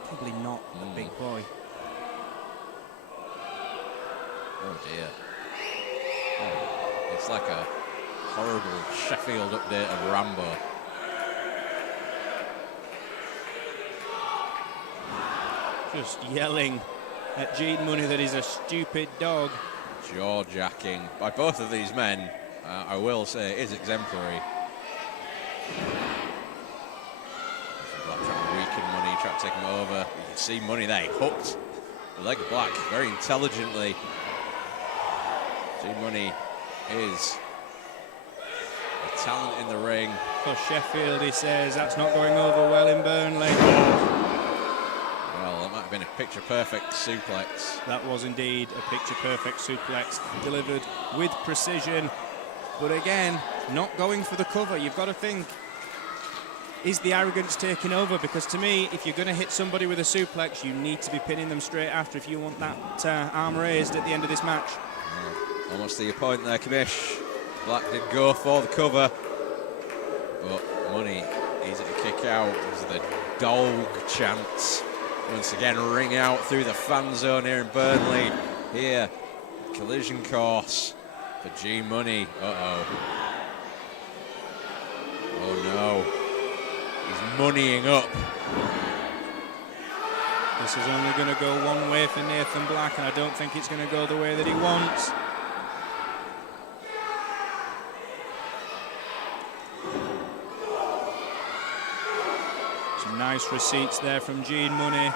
probably not a big boy. Oh dear. Oh, it's like a horrible Sheffield update of Rambo. Just yelling at Gene Money that he's a stupid dog. Jaw-jacking by both of these men. I will say, is exemplary. Black trying to weaken Money, trying to take him over. You can see Money there, hooked the leg of Black very intelligently. Gene Money is a talent in the ring. For Sheffield, he says, that's not going over well in Burnley. Well, that might have been a picture-perfect suplex. That was indeed a picture-perfect suplex, delivered with precision. But again, not going for the cover. You've got to think, is the arrogance taking over? Because to me, if you're going to hit somebody with a suplex, you need to be pinning them straight after if you want that arm raised at the end of this match. Almost to your point there, Kamish. Black did go for the cover, but Money easy to kick out as the dog chants once again ring out through the fan zone here in Burnley. Here, Collision Course. For Gene Money. Uh-oh. Oh, no. He's moneying up. This is only going to go one way for Nathan Black, and I don't think it's going to go the way that he wants. nice receipts there from Gene Money.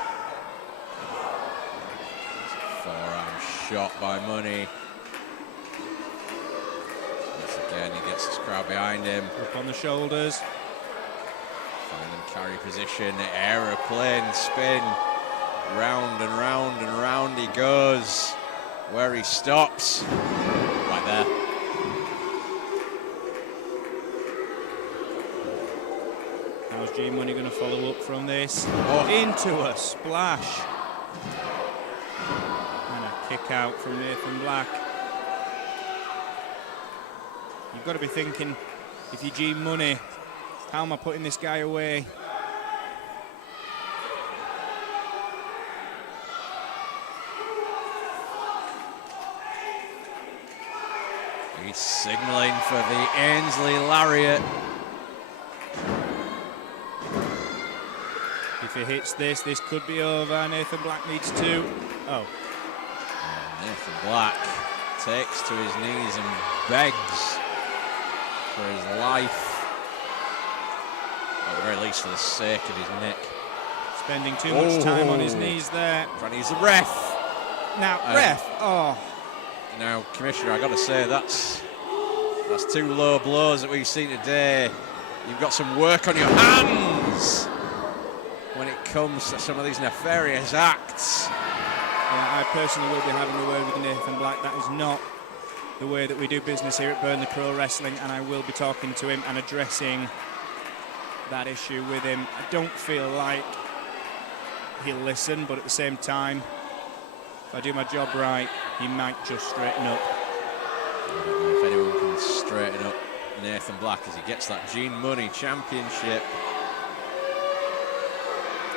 Forearm shot by Money. Once again, he gets his crowd behind him. Up on the shoulders. Find them carry position, aeroplane spin. Round and round and round he goes. Where he stops. Right there. How's Gene Money going to follow up from this? Oh. Into a splash. And a kick out from Nathan Black. You've got to be thinking, if you're Gene Money, how am I putting this guy away? He's signalling for the Ainsley Lariat. If he hits this, this could be over. Nathan Black needs to. Oh. And Nathan Black takes to his knees and begs for his life. At the very least, for the sake of his neck. Spending too much time on his knees there. Trying to use the ref. Now, ref. Oh. Now, Commissioner, I got to say that's 2 low blows that we've seen today. You've got some work on your hands when it comes to some of these nefarious acts. Yeah, I personally will be having a word with Nathan Black. That is not the way that we do business here at Burnley Pro Wrestling, and I will be talking to him and addressing that issue with him. I don't feel like he'll listen, but at the same time, if I do my job right, he might just straighten up. I don't know if anyone can straighten up Nathan Black as he gets that Gene Money Championship.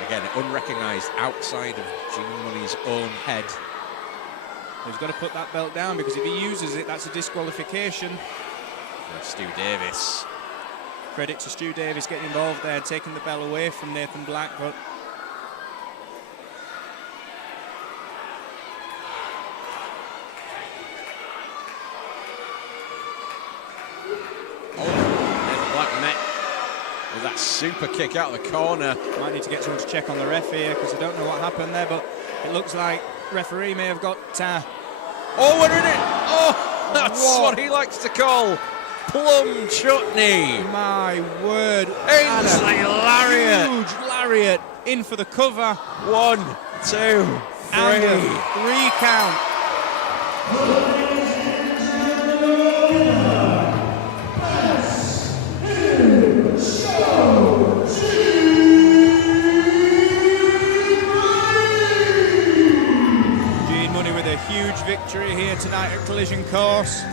Again, unrecognised outside of Gene Money's own head. He's got to put that belt down, because if he uses it, that's a disqualification. And Stu Davis. Credit to Stu Davis getting involved there, taking the belt away from Nathan Black, but Nathan Black met with that super kick out of the corner. might need to get someone to check on the ref here, because I don't know what happened there, but it looks like referee may have got Oh, we're in it! Oh, that's what he likes to call plum chutney. my word. Ainsley Lariat. Huge lariat in for the cover. 1, 2, 3. And a 3 count. Gene Money with a huge victory here tonight at Collision Course.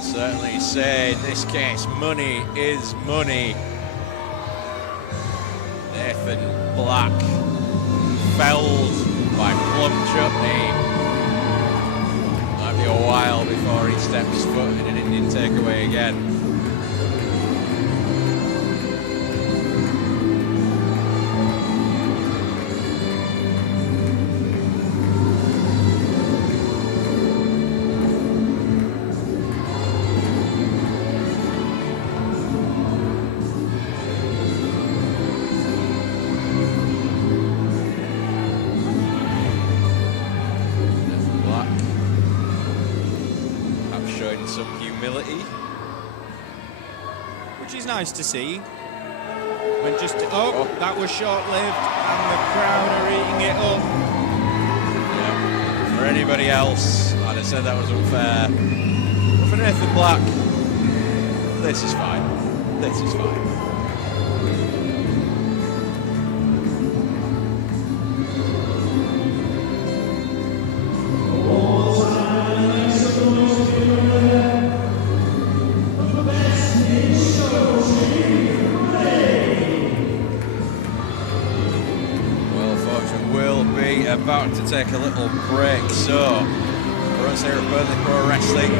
Certainly say in this case, money is money. Nathan Black felled by plum chutney. Might be a while before he steps foot in an Indian takeaway again. Some humility, Which is nice to see. When just that was short-lived, and the crowd are eating it up. Yeah. For anybody else, I'd have said that was unfair. But for Nathan Black, this is fine. This is fine. About to take a little break, so for us here at Burnley Pro Wrestling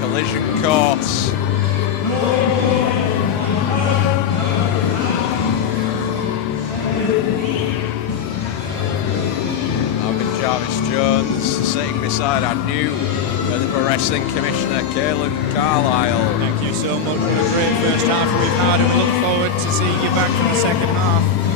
Collision Course, Alvin Jarvis Jones sitting beside our new the Pro Wrestling Commissioner, Caelan Carlisle. Thank you so much. What a great first half we've had, and we look forward to seeing you back for the second half.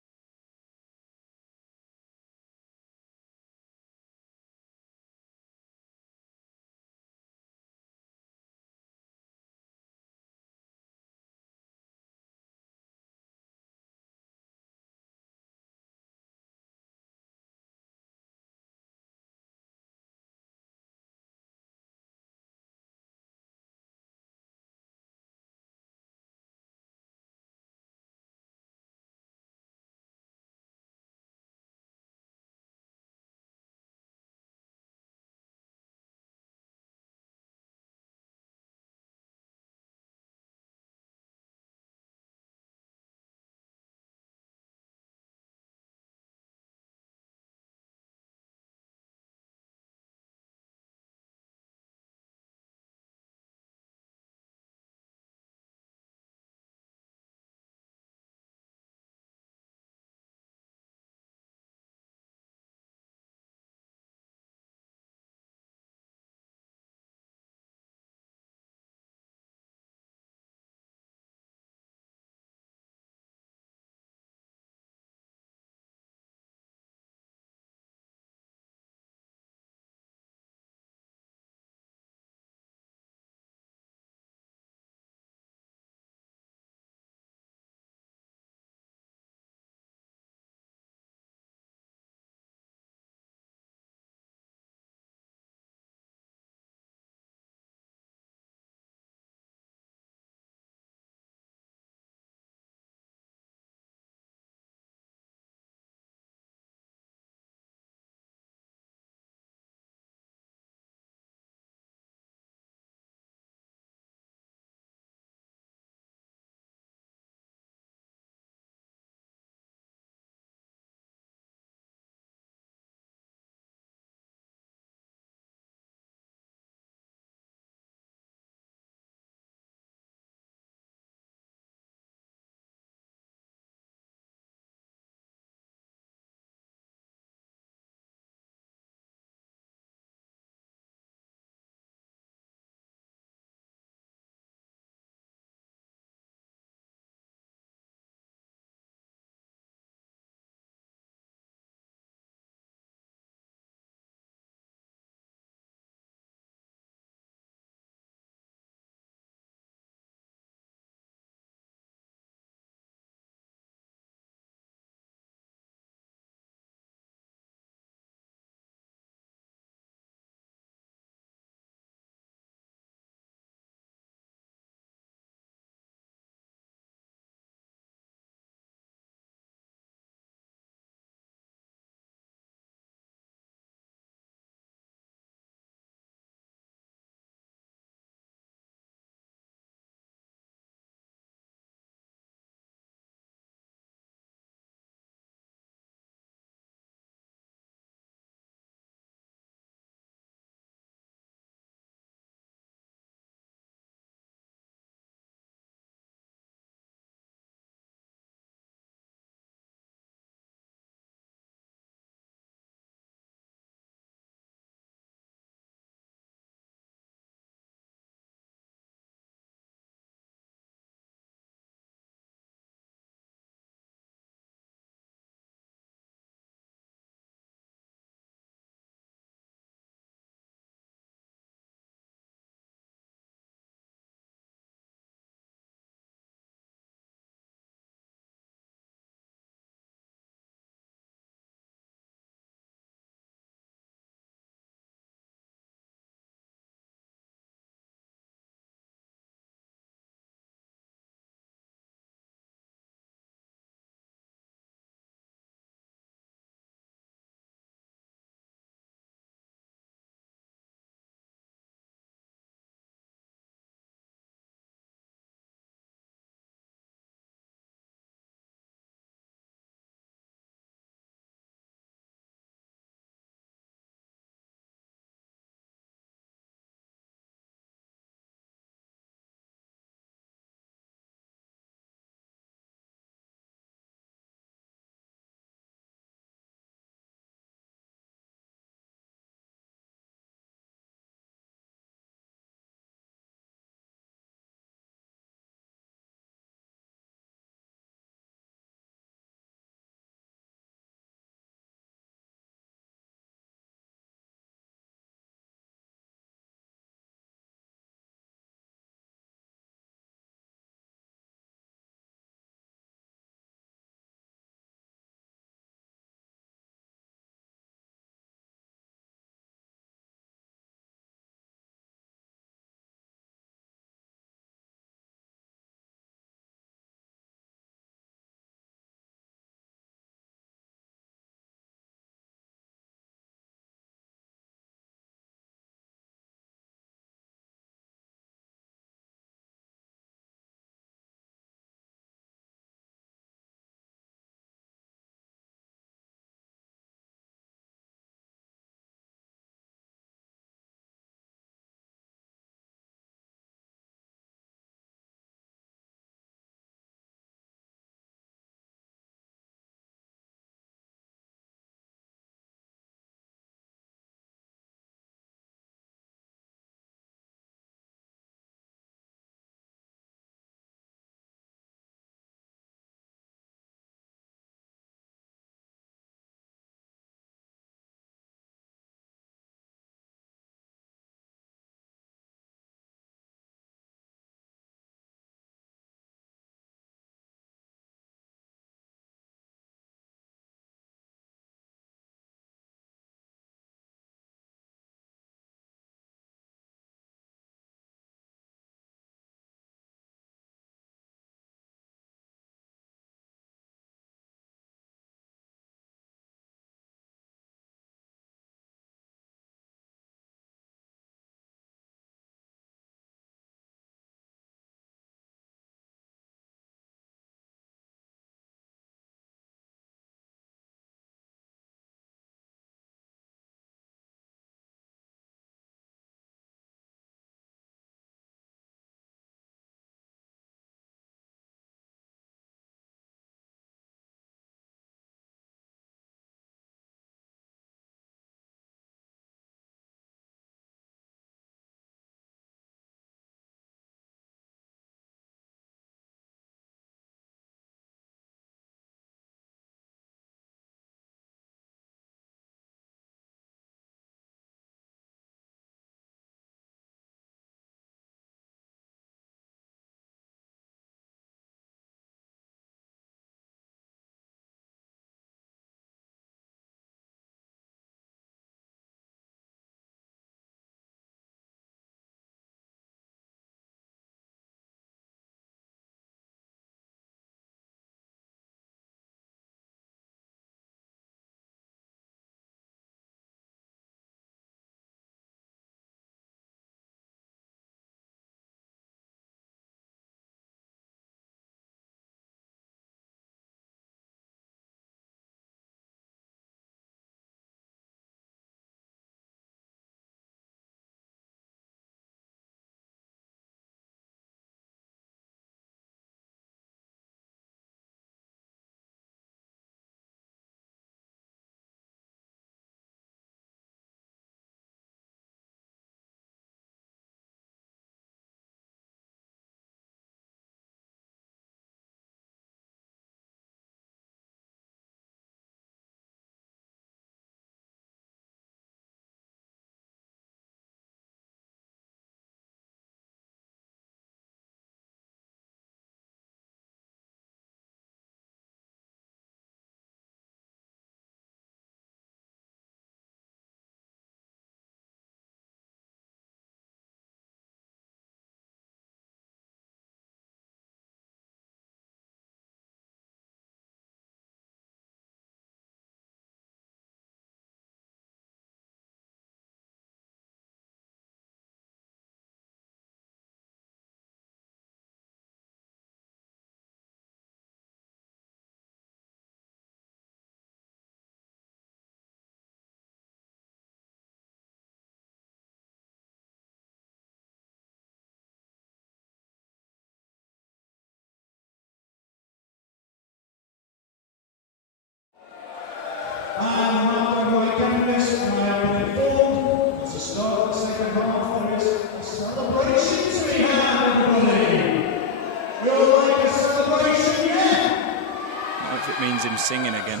If it means him singing again.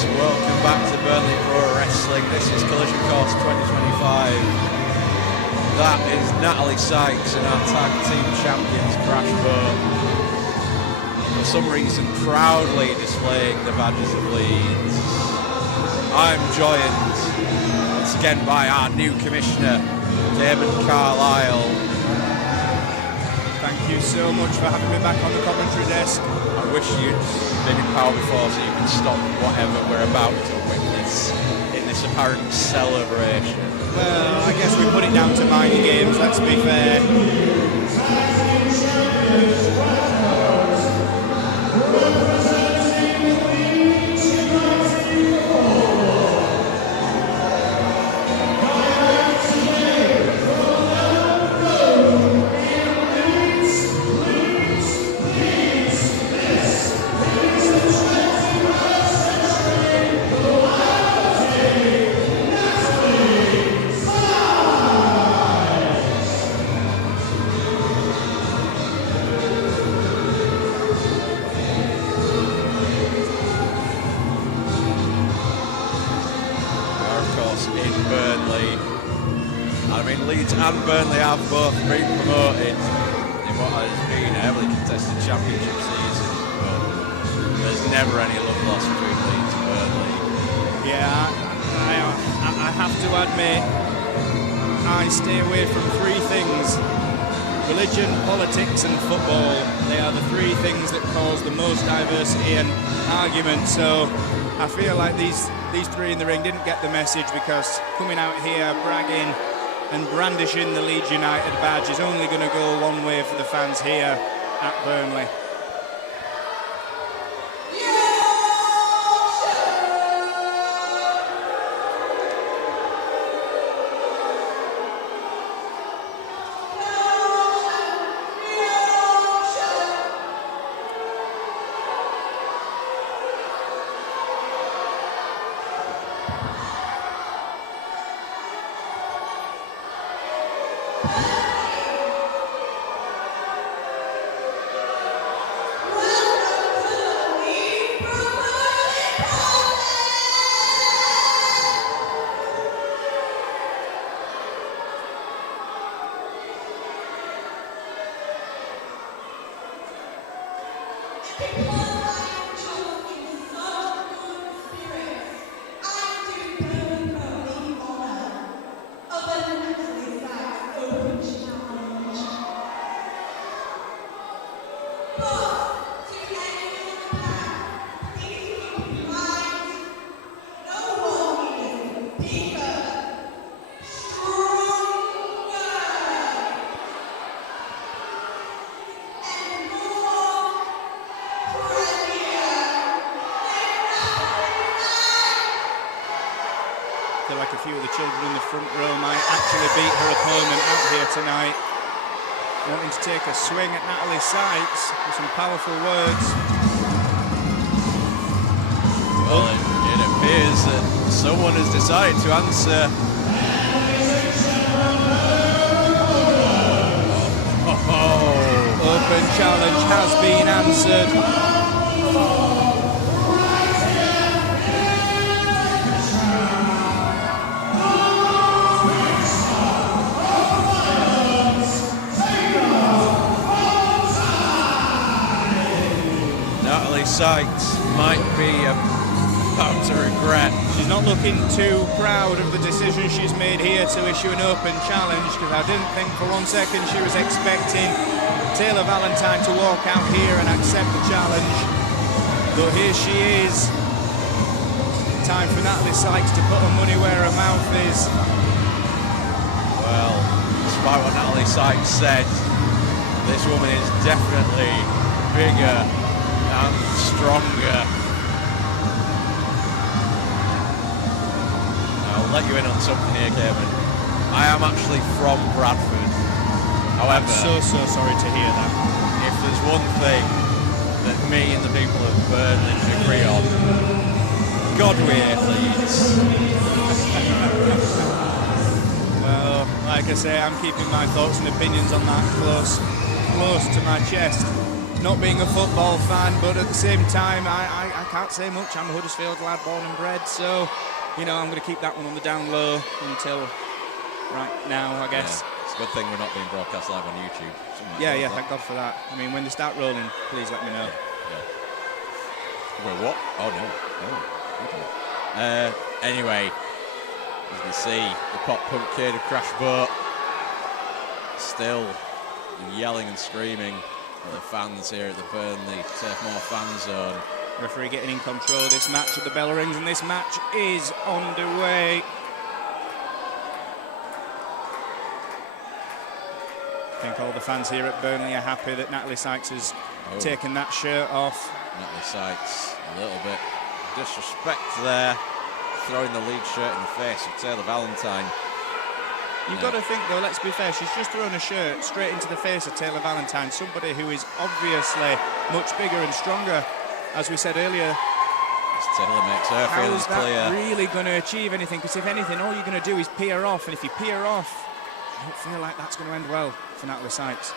Welcome back to Burnley Pro Wrestling. This is Collision Course 2025. That is Natalie Sykes and our tag team champions Crash Boat. For some reason proudly displaying the badges of Leeds. I'm joined once again by our new commissioner, Damon Carlisle. Thank you so much for having me back on the commentary desk. I wish you'd been in power before so you can stop whatever we're about to witness in this apparent celebration. Well, I guess we put it down to mind games, let's be fair. Leeds and Burnley have both been promoted in what has been a heavily contested championship season, but there's never any love lost between Leeds and Burnley. Yeah, I have to admit, I stay away from three things: religion, politics and football. They are the three things that cause the most diversity and argument, so I feel like these three in the ring didn't get the message, because coming out here bragging and brandishing the Leeds United badge is only going to go one way for the fans here at Burnley. Like a few of the children in the front row might actually beat her opponent out here tonight. Wanting to take a swing at Natalie Sykes with some powerful words. Well, it appears that someone has decided to answer. Open challenge has been answered. Natalie Sykes might be about to regret. She's not looking too proud of the decision she's made here to issue an open challenge, because I didn't think for 1 second she was expecting Valentine to walk out here and accept the challenge. But here she is. Time for Natalie Sykes to put her money where her mouth is. Well, despite what Natalie Sykes said, this woman is definitely bigger and stronger. I'll let you in on something here, Kevin. I am actually from Bradford. However, I'm so sorry to hear that. If there's one thing that me and the people of Burnley agree on, God we hate Leeds. Well, like I say, I'm keeping my thoughts and opinions on that close to my chest. Not being a football fan, but at the same time, I can't say much. I'm a Huddersfield lad, born and bred, so, you know, I'm going to keep that one on the down low until right now, I guess. Yeah, it's a good thing we're not being broadcast live on YouTube. Yeah, thank God for that. I mean, when they start rolling, please let me know. Yeah. Wait, what? Oh, no. Okay. Anyway, as you can see, the pop punk kid of Crash Boat still yelling and screaming at the fans here at the Burnley Turf Moor fan zone. Referee getting in control of this match at the bell rings, and this match is underway. I think all the fans here at Burnley are happy that Natalie Sykes has taken that shirt off. Natalie Sykes, a little bit disrespect there, throwing the lead shirt in the face of Taylor Valentine. You've got to think, though, let's be fair, she's just thrown a shirt straight into the face of Taylor Valentine, somebody who is obviously much bigger and stronger, as we said earlier. As Taylor makes her feel How is that clear. really going to achieve anything? Because if anything, all you're going to do is pee her off, and if you pee her off, I don't feel like that's going to end well for Natalie Sykes.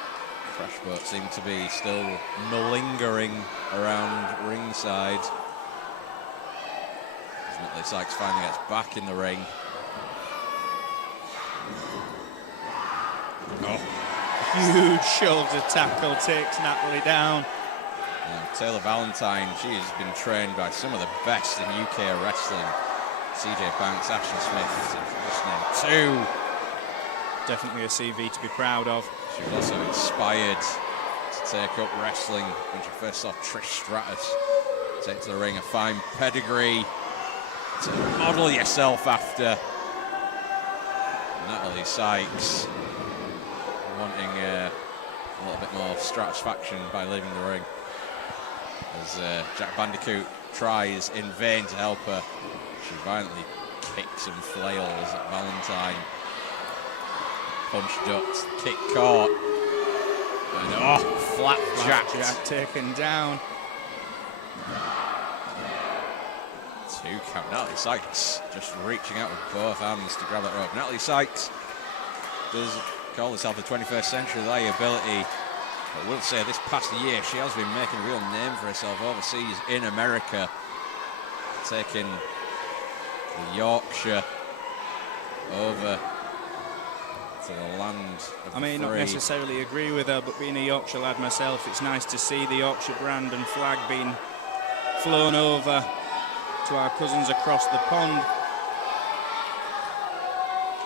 Crash Boat seem to be still malingering around ringside. As Natalie Sykes finally gets back in the ring. Huge shoulder tackle takes Natalie down. Now, Taylor Valentine, she has been trained by some of the best in UK wrestling. CJ Banks, Ashley Smith, just named two. Definitely a CV to be proud of. She was also inspired to take up wrestling when she first saw Trish Stratus take to the ring. A fine pedigree to model yourself after. Natalie Sykes wanting a little bit more satisfaction by leaving the ring, as Jack Bandicoot tries in vain to help her. She violently kicks and flails at Valentine. Punch ducked, kick caught, and flat jack taken down. 2 count. Natalie Sykes just reaching out with both hands to grab that rope. Natalie Sykes does call herself the 21st century liability. I will say this past year she has been making a real name for herself overseas in America, taking the Yorkshire over to the land of I may not necessarily agree with her, but being a Yorkshire lad myself, it's nice to see the Yorkshire brand and flag being flown over to our cousins across the pond.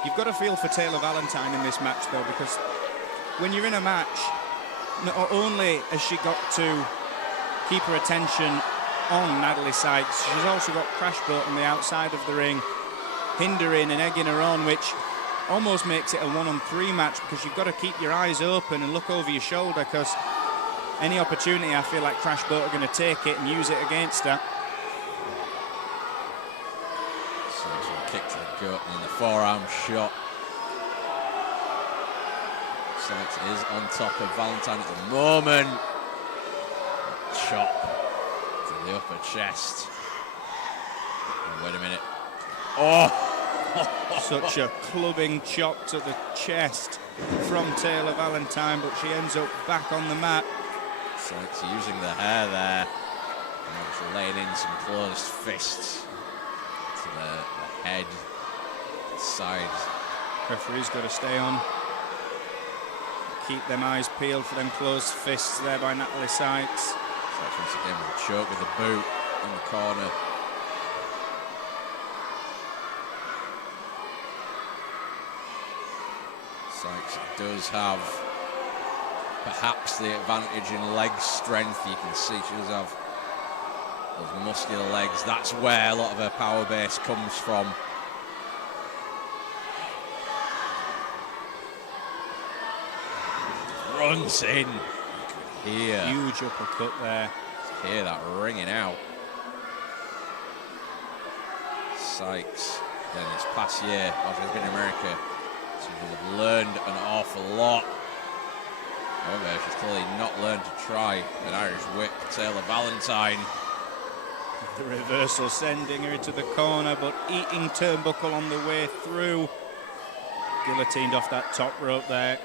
You've got to feel for Taylor Valentine in this match, though, because when you're in a match, not only has she got to keep her attention on Natalie Sykes, she's also got Crash Boat on the outside of the ring, hindering and egging her on, which almost makes it a 1-on-3 match, because you've got to keep your eyes open and look over your shoulder, because any opportunity, I feel like Crash Boat are going to take it and use it against her. Kick to the gut and the forearm shot. Sykes is on top of Valentine at the moment. Chop to the upper chest. Oh, wait a minute. Oh! Such a clubbing chop to the chest from Taylor Valentine, but she ends up back on the mat. Sykes using the hair there. And just laying in some closed fists to the head, the side. Referee's got to stay on. Keep them eyes peeled for them closed fists there by Natalie Sykes. Sykes once again with a choke with a boot in the corner. Sykes does have perhaps the advantage in leg strength. You can see she does have Those muscular legs, that's where a lot of her power base comes from. Runs in. Here. Huge uppercut there. Hear that ringing out. Sykes. Then this past year, while she's been in America, she will have learned an awful lot. However, she's clearly not learned to try an Irish whip. Taylor Valentine. The reversal sending her into the corner, but eating turnbuckle on the way through. Guillotined off that top rope there.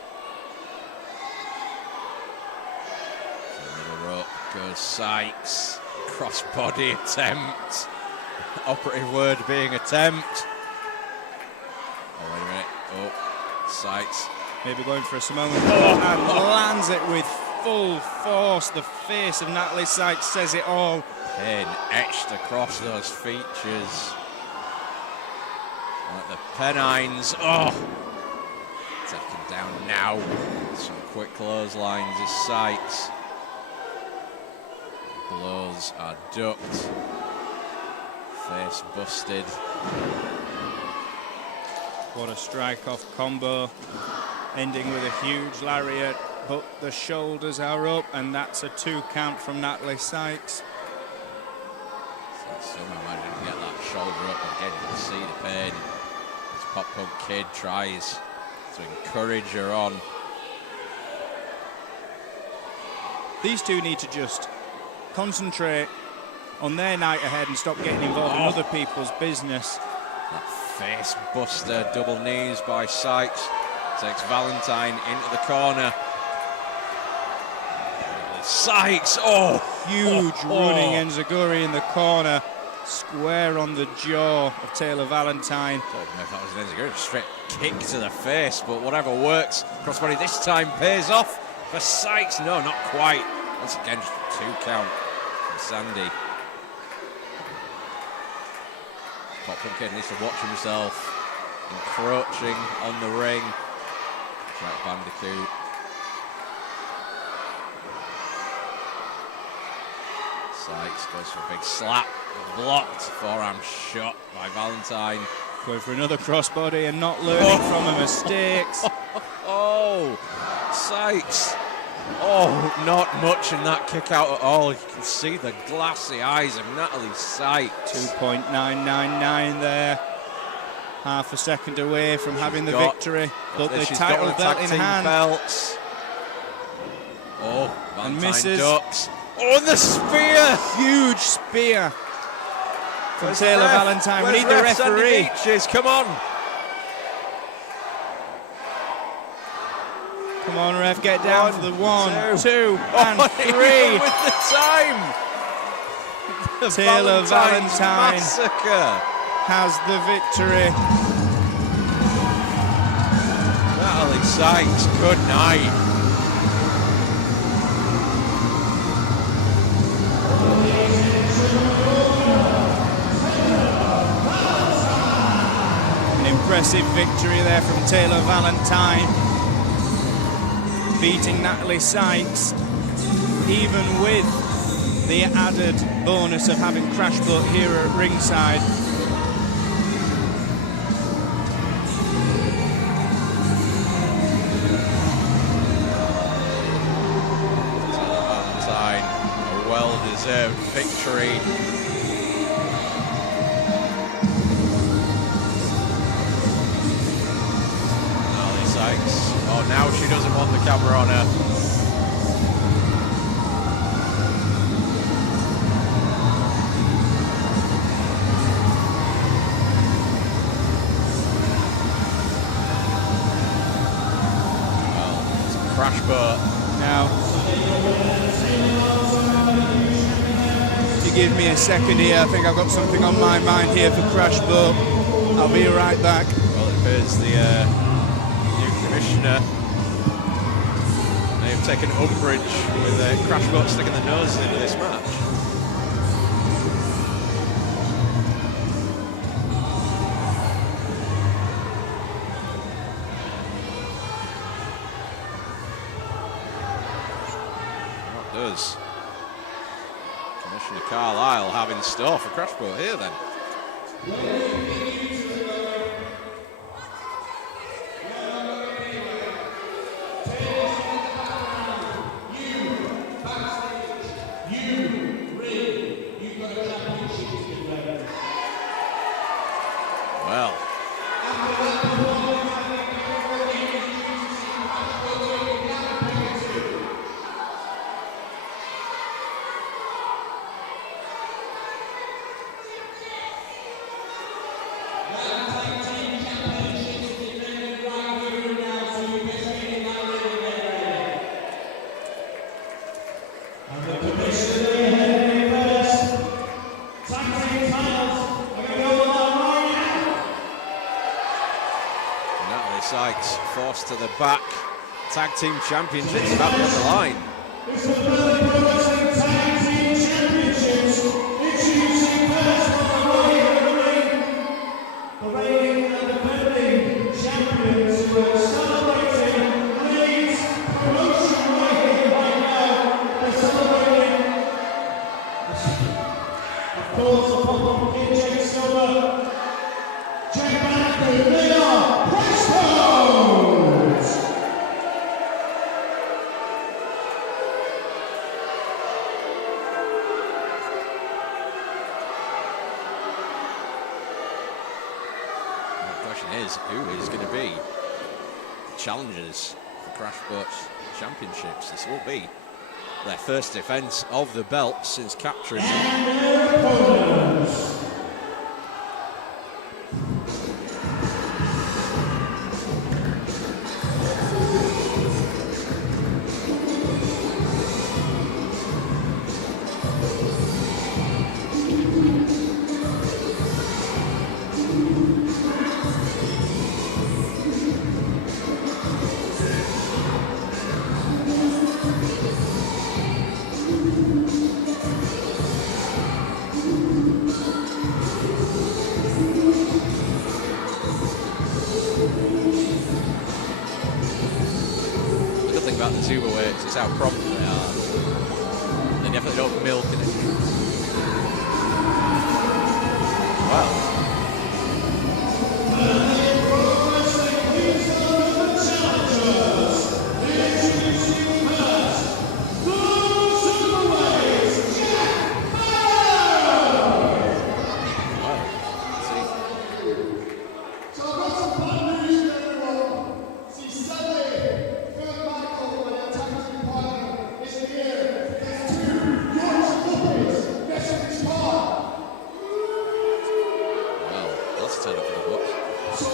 Middle rope goes Sykes. Crossbody attempt. Operative word being attempt. Oh, wait a minute. Oh, Sykes. Maybe going for a Samoan and lands it with full force. The face of Natalie Sykes says it all. Pain etched across those features. Like the Pennines. Oh! Taken down now. Some quick clotheslines as Sykes. Blows are ducked. Face busted. What a strike-off combo. Ending with a huge lariat, but the shoulders are up, and that's a 2 count from Natalie Sykes. Somehow managed to get that shoulder up again. You can see the pain. This Pop Punk kid tries to encourage her on. These two need to just concentrate on their night ahead and stop getting involved in other people's business. That face buster, double knees by Sykes. Takes Valentine into the corner. Sykes, oh! Huge running enziguri in the corner. Square on the jaw of Taylor Valentine. I don't know if that was an enziguri, straight kick to the face, but whatever works. Crossbody this time pays off for Sykes. No, not quite. Once again, just a 2 count from Sandy. Pop Punk kid needs to watch himself. Encroaching on the ring. Jack Bandicoot. Sykes goes for a big slap. Blocked. Forearm shot by Valentine. Going for another crossbody and not learning from her mistakes. Oh, Sykes. Oh, not much in that kick out at all. You can see the glassy eyes of Natalie Sykes. 2.999 there. Half a second away from having the victory, but the title belt in hand. Belts. Oh, Valentine and misses. Ducks. Oh, and the spear! Huge spear from Where's Taylor the ref? Valentine. Where's We need the referee. Beaches? Come on. Come on, ref, get down for the 1, 2, and Oh, 3. even with the time. The Taylor Valentine massacre has the victory. Natalie Sykes, good night. An impressive victory there from Taylor Valentine, beating Natalie Sykes, even with the added bonus of having Crash Boat here at ringside. Valentine, a well-deserved victory. Natalie Sykes, oh, now she doesn't want the camera on her. Crash Boat. Now, if you give me a second here, I think I've got something on my mind here for Crash Boat. I'll be right back. Well, it appears the new commissioner may have taken umbrage with Crash Boat sticking the noses into this match. Commissioner Carlisle have in store for Crashboat here then. Well, Natalie Sykes forced to the back. Tag team championships about on the line. It's the BPW Tag Team Championships. Introducing first from the reigning and defending champions who are celebrating Leeds promotion right here, right now. They're celebrating, of course, the pop-up in Jake Silver, Jack Bannister. They are Prestos! The question is, who is going to be the challengers for Crashboat's championships? This will be their first defence of the belt since capturing them. And their opponents. The good thing about the Zuba weights is how prompt they are. They definitely don't milk in it. Well, let's see. So I've got some bad news for everyone. See, Sunday, Phil Michael and our tag team partner is here. There's two Yorkshire puppies messing his car. Well, let's turn up for the books. So,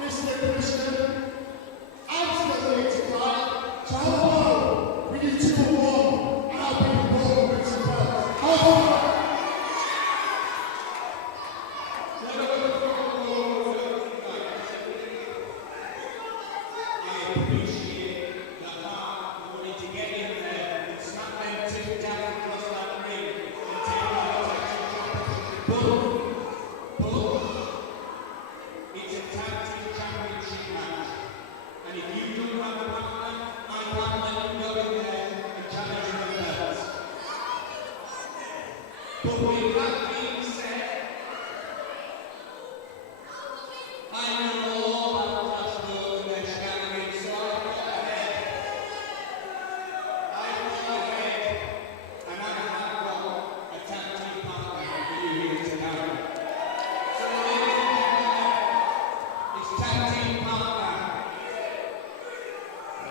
Mr. Commissioner, I'm still here to cry. So how about we do 2-1 and I'll be the ball with some bells. How about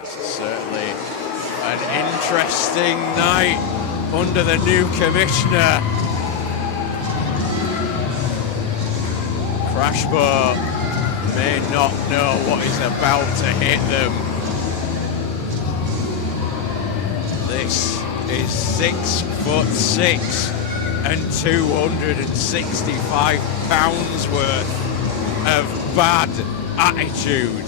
This is certainly an interesting night under the new commissioner. Crashboat may not know what is about to hit them. This is 6'6" and 265 pounds worth of bad attitude.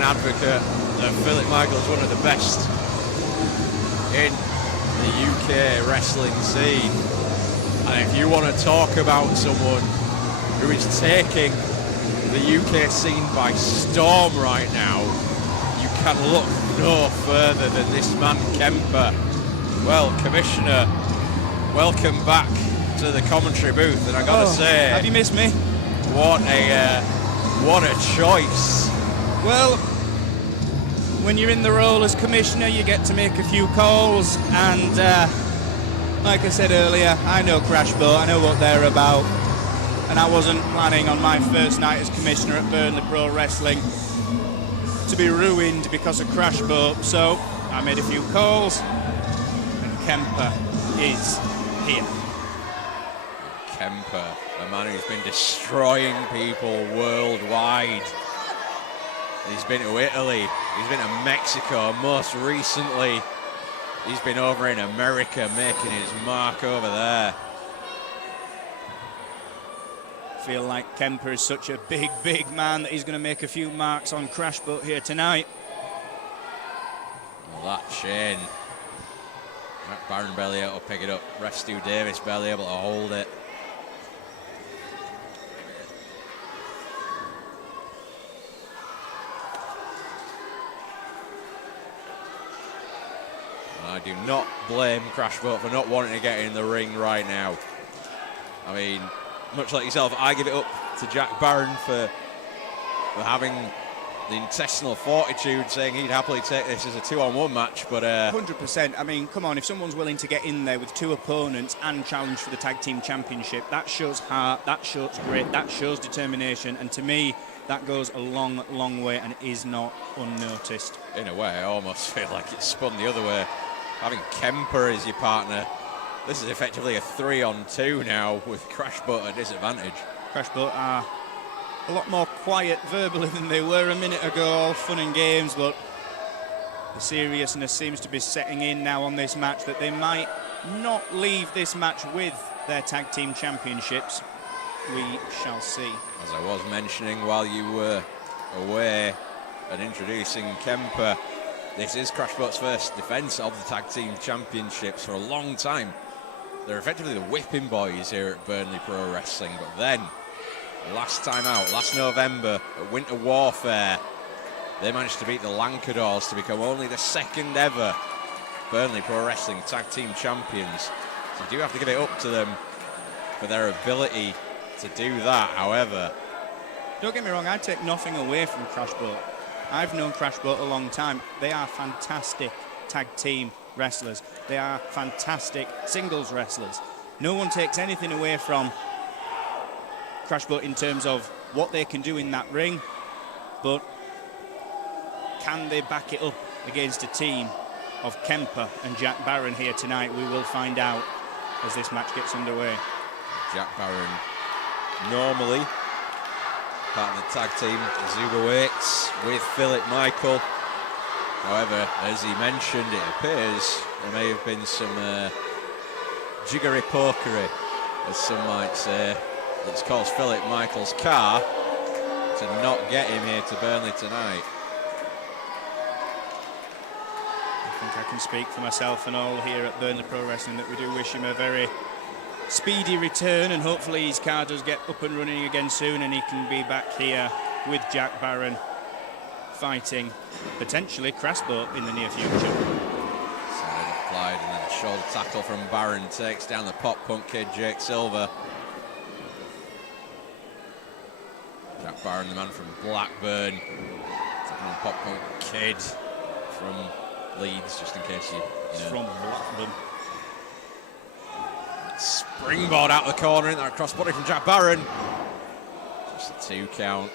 an advocate that Philip Michael's one of the best in the UK wrestling scene. And if you want to talk about someone who is taking the UK scene by storm right now, you can look no further than this man, Kemper. Well, Commissioner, welcome back to the commentary booth, and I gotta say, have you missed me? What a choice. Well, when you're in the role as Commissioner, you get to make a few calls, and like I said earlier, I know Crash Boat, I know what they're about, and I wasn't planning on my first night as Commissioner at Burnley Pro Wrestling to be ruined because of Crash Boat, so I made a few calls, and Kemper is here. Kemper, a man who's been destroying people worldwide. He's been to Italy, he's been to Mexico, most recently he's been over in America making his mark over there. Feel like Kemper is such a big man that he's going to make a few marks on Crash Boat here tonight. Well, that chain. Jack Barron barely able to pick it up. Ref Stu Davis barely able to hold it. I do not blame Crash Boat for not wanting to get in the ring right now. I mean, much like yourself, I give it up to Jack Barron for having the intestinal fortitude, saying he'd happily take this as a 2-on-1 match, but 100%. I mean, come on, if someone's willing to get in there with two opponents and challenge for the Tag Team Championship, that shows heart, that shows grit, that shows determination, and to me, that goes a long way and is not unnoticed. In a way, I almost feel like it's spun the other way. Having Kemper as your partner, this is effectively a 3-on-2 now with Crash Boat at disadvantage. Crash Boat are a lot more quiet verbally than they were a minute ago, all fun and games, but the seriousness seems to be setting in now on this match that they might not leave this match with their Tag Team Championships. We shall see. As I was mentioning while you were away and introducing Kemper, this is Crash Boat's first defence of the Tag Team Championships for a long time. They're effectively the whipping boys here at Burnley Pro Wrestling, but then, last time out, last November, at Winter Warfare, they managed to beat the Lancadors to become only the second ever Burnley Pro Wrestling Tag Team Champions. So you do have to give it up to them for their ability to do that, however. Don't get me wrong, I take nothing away from Crash Boat. I've known Crash Boat a long time. They are fantastic tag team wrestlers. They are fantastic singles wrestlers. No one takes anything away from Crash Boat in terms of what they can do in that ring, but can they back it up against a team of Kemper and Jack Barron here tonight? We will find out as this match gets underway. Jack Barron, normally part of the tag team Zubawaites with Philip Michael. However, as he mentioned, it appears there may have been some jiggery-pokery, as some might say, that's caused Philip Michael's car to not get him here to Burnley tonight. I think I can speak for myself and all here at Burnley Pro Wrestling that we do wish him a very speedy return, and hopefully his car does get up and running again soon and he can be back here with Jack Barron fighting potentially Crash Boat in the near future. Side applied and then a shoulder tackle from Barron takes down the Pop Punk Kid Jake Silver. Jack Barron, the man from Blackburn, taking on Pop Punk Kid from Leeds, just in case you know. From Blackburn. Springboard out the corner in that crossbody from Jack Barron. Just a 2 count.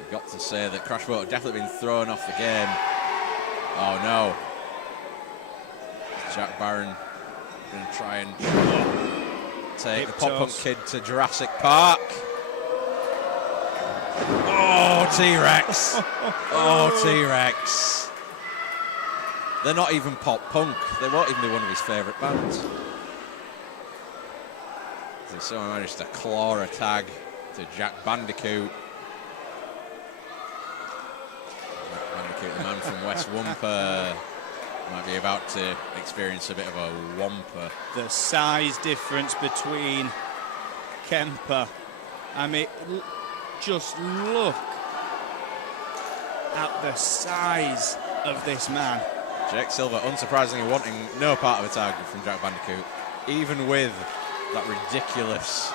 I've got to say that Crash Boat have definitely been thrown off the game. Oh no. Jack Barron going to try and take the Pop Punk Kid to Jurassic Park. Oh, T-Rex. Oh, T-Rex. They're not even Pop Punk. They won't even be one of his favourite bands. So someone managed to claw a tag to Jack Bandicoot. from West Wumper might be about to experience a bit of a whomper. The size difference between Kemper. I mean, just look at the size of this man. Jake Silver, unsurprisingly, wanting no part of a target from Jack Bandicoot, even with that ridiculous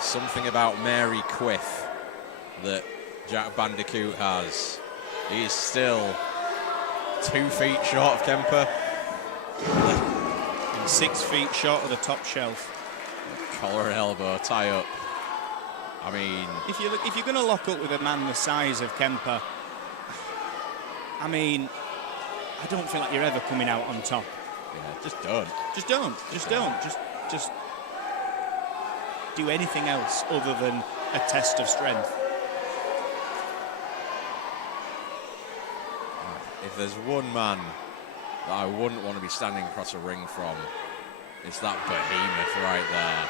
something about Mary Quiff that Jack Bandicoot has. He's still 2 feet short of Kemper. And 6 feet short of the top shelf. Collar and elbow, tie up. I mean, if you're going to lock up with a man the size of Kemper, I mean, I don't feel like you're ever coming out on top. Yeah, just don't. Just don't. Just don't. Just do anything else other than a test of strength. If there's one man that I wouldn't want to be standing across a ring from, it's that behemoth right there.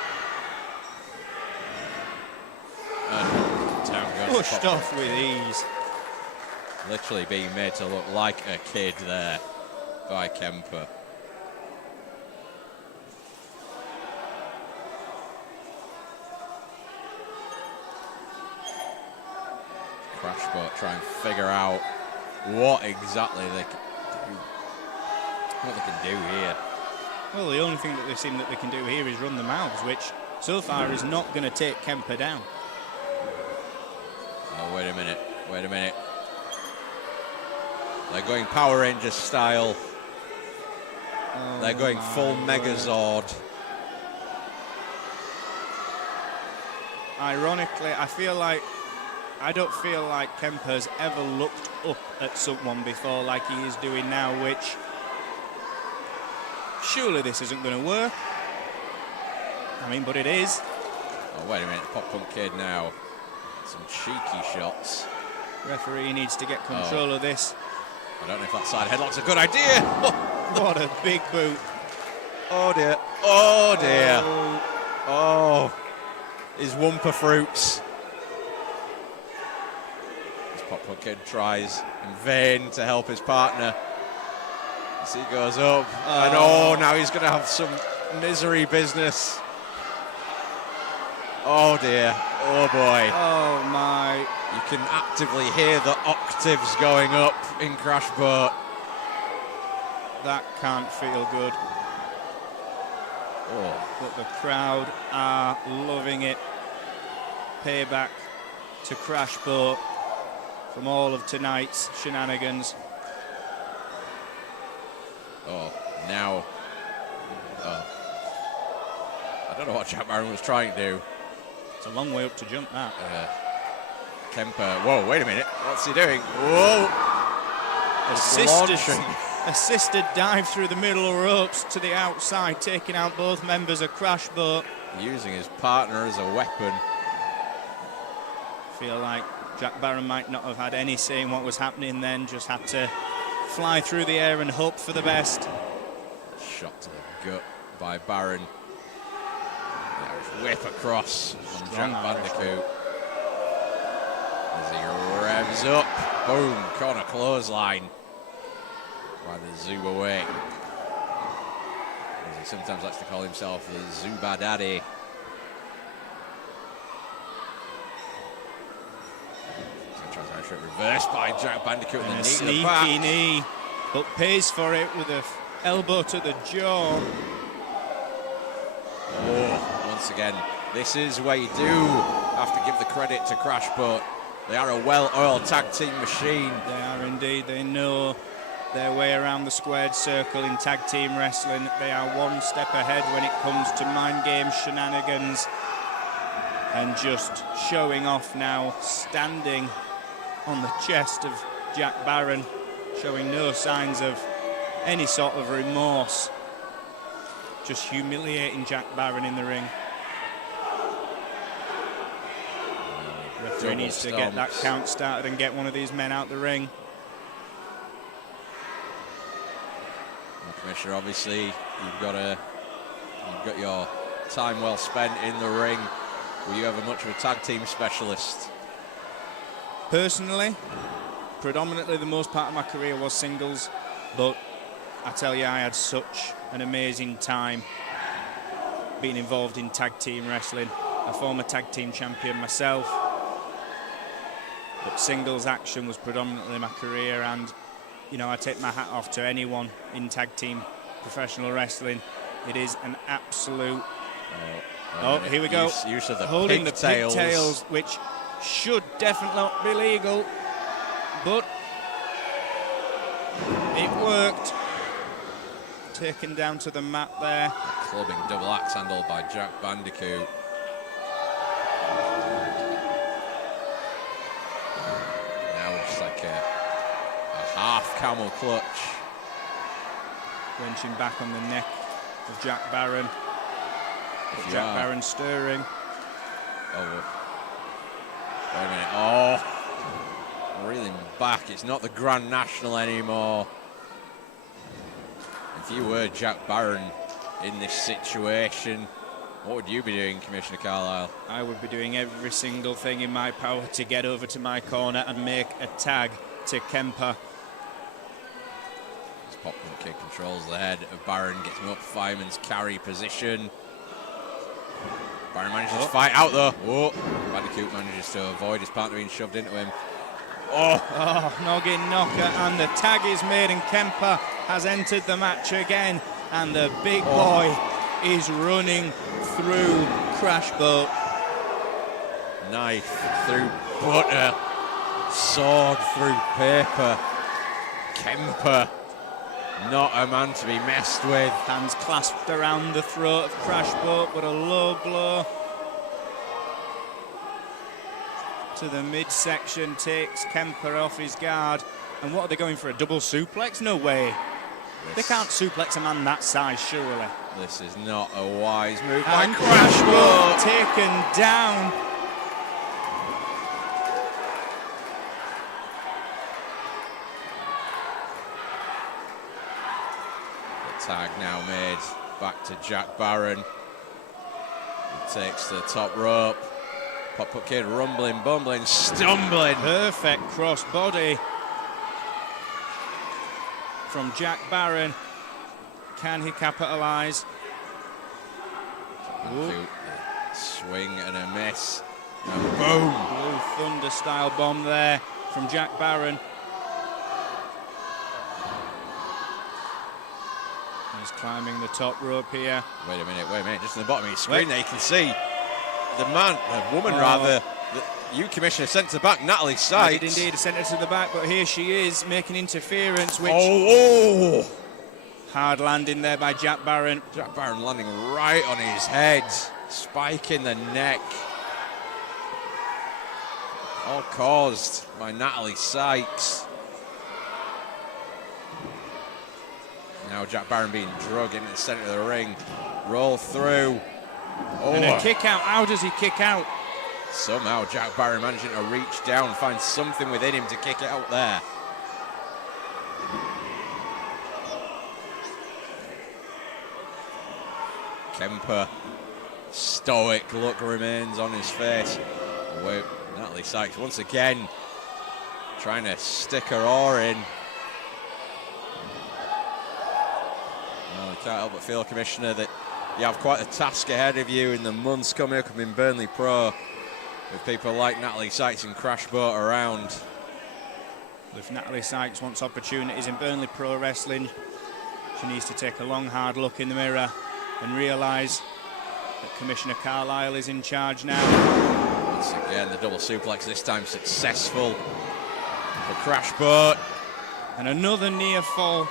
And down goes Pushed off with ease. Literally being made to look like a kid there by Kemper. Crashboat try and figure out what exactly they can do. What they can do here. Well, the only thing that they've seen that they can do here is run the mouths, which so far is not going to take Kemper down. Oh, wait a minute. Wait a minute. They're going Power Ranger style. Oh, they're going full Megazord. Ironically, I don't feel like Kemper's ever looked up at someone before like he is doing now, which surely this isn't going to work. I mean, but it is. Oh, wait a minute. Pop Punk Kid now. Some cheeky shots. Referee needs to get control of this. I don't know if that side headlock's a good idea. What a big boot. Oh, dear. Oh, dear. Oh. His Wumper fruits. This Pop Punk Kid tries in vain to help his partner. As he goes up. And now he's going to have some misery business. Oh, dear. Oh, boy. Oh, my. You can actively hear the octaves going up in Crashboat. That can't feel good. Oh. But the crowd are loving it. Payback to Crashboat from all of tonight's shenanigans. Oh, now. I don't know what Jack Barron was trying to do. It's a long way up to jump, that. Kemper. Whoa, wait a minute. What's he doing? Whoa. Assisted dive through the middle ropes to the outside, taking out both members of Crashboat. Using his partner as a weapon. Feel like Jack Barron might not have had any say in what was happening then, just had to fly through the air and hope for the best. Shot to the gut by Barron. Whip across from Jack Bandicoot. As he revs up. Boom, corner clothesline by the Zuba way. As he sometimes likes to call himself the Zuba Daddy. Reversed by Jack Bandicoot and the sneaky knee, but pays for it with an elbow to the jaw. Oh, once again, this is where you do have to give the credit to Crashboat. They are a well-oiled tag team machine. They are indeed. They know their way around the squared circle in tag team wrestling. They are one step ahead when it comes to mind game shenanigans. And just showing off now, standing on the chest of Jack Barron, showing no signs of any sort of remorse. Just humiliating Jack Barron in the ring. Referee needs to get that count started and get one of these men out the ring. Commissioner, obviously, you've got your time well spent in the ring. Were you ever much of a tag team specialist? Personally, predominantly the most part of my career was singles, but I tell you, I had such an amazing time being involved in tag team wrestling. A former tag team champion myself, but singles action was predominantly my career, and you know, I take my hat off to anyone in tag team professional wrestling. It is an absolute... Oh, here we go. Use of the holding pigtails. the pigtails, which should definitely not be legal, but it worked. Taken down to the mat there. Clubbing double axe handled by Jack Bandicoot. Now just like a half camel clutch. Wrenching back on the neck of Jack Barron. Jack Barron stirring. Oh, wait a minute. Oh, reeling back. It's not the Grand National anymore. If you were Jack Barron in this situation, what would you be doing, Commissioner Carlisle? I would be doing every single thing in my power to get over to my corner and make a tag to Kemper. This popcorn kick controls the head of Barron, gets him up fireman's carry position. Barron manages to fight out though. Oh, Bandicoot manages to avoid his partner being shoved into him. Oh, noggin knocker, and the tag is made, and Kemper has entered the match again, and the big boy is running through Crash Boat. Knife through butter, sword through paper. Kemper, not a man to be messed with. Hands clasped around the throat of Crash Boat, but a low blow to the midsection takes Kemper off his guard. And what are they going for, a double suplex? No way. They can't suplex a man that size, surely. This is not a wise move by And Crash Boat. taken down. The tag now made back to Jack Barron. He takes the top rope. Pop-up kid rumbling, bumbling, stumbling. Perfect cross body from Jack Barron. Can he capitalise? Swing and a miss. And boom. Blue Thunder style bomb there from Jack Barron. He's climbing the top rope here. Wait a minute. Just on the bottom of your screen there, you can see the woman rather, you, Commissioner, sent to the back, Natalie Sykes. I did indeed send her to the back, but here she is making interference, which... Hard landing there by Jack Barron. Jack Barron landing right on his head, spike in the neck. All caused by Natalie Sykes. Now Jack Barron being drugged into the centre of the ring. Roll through. And a kick out. How does he kick out? Somehow Jack Barron managing to reach down and find something within him to kick it out there. Kemper, stoic look remains on his face. Wait, Natalie Sykes once again trying to stick her oar in. Well, I can't help but feel, Commissioner, that you have quite a task ahead of you in the months coming up in Burnley Pro, with people like Natalie Sykes and Crash Boat around. If Natalie Sykes wants opportunities in Burnley Pro Wrestling, she needs to take a long, hard look in the mirror and realise that Commissioner Carlisle is in charge now. Once again, the double suplex, this time successful for Crash Boat. And another near fall.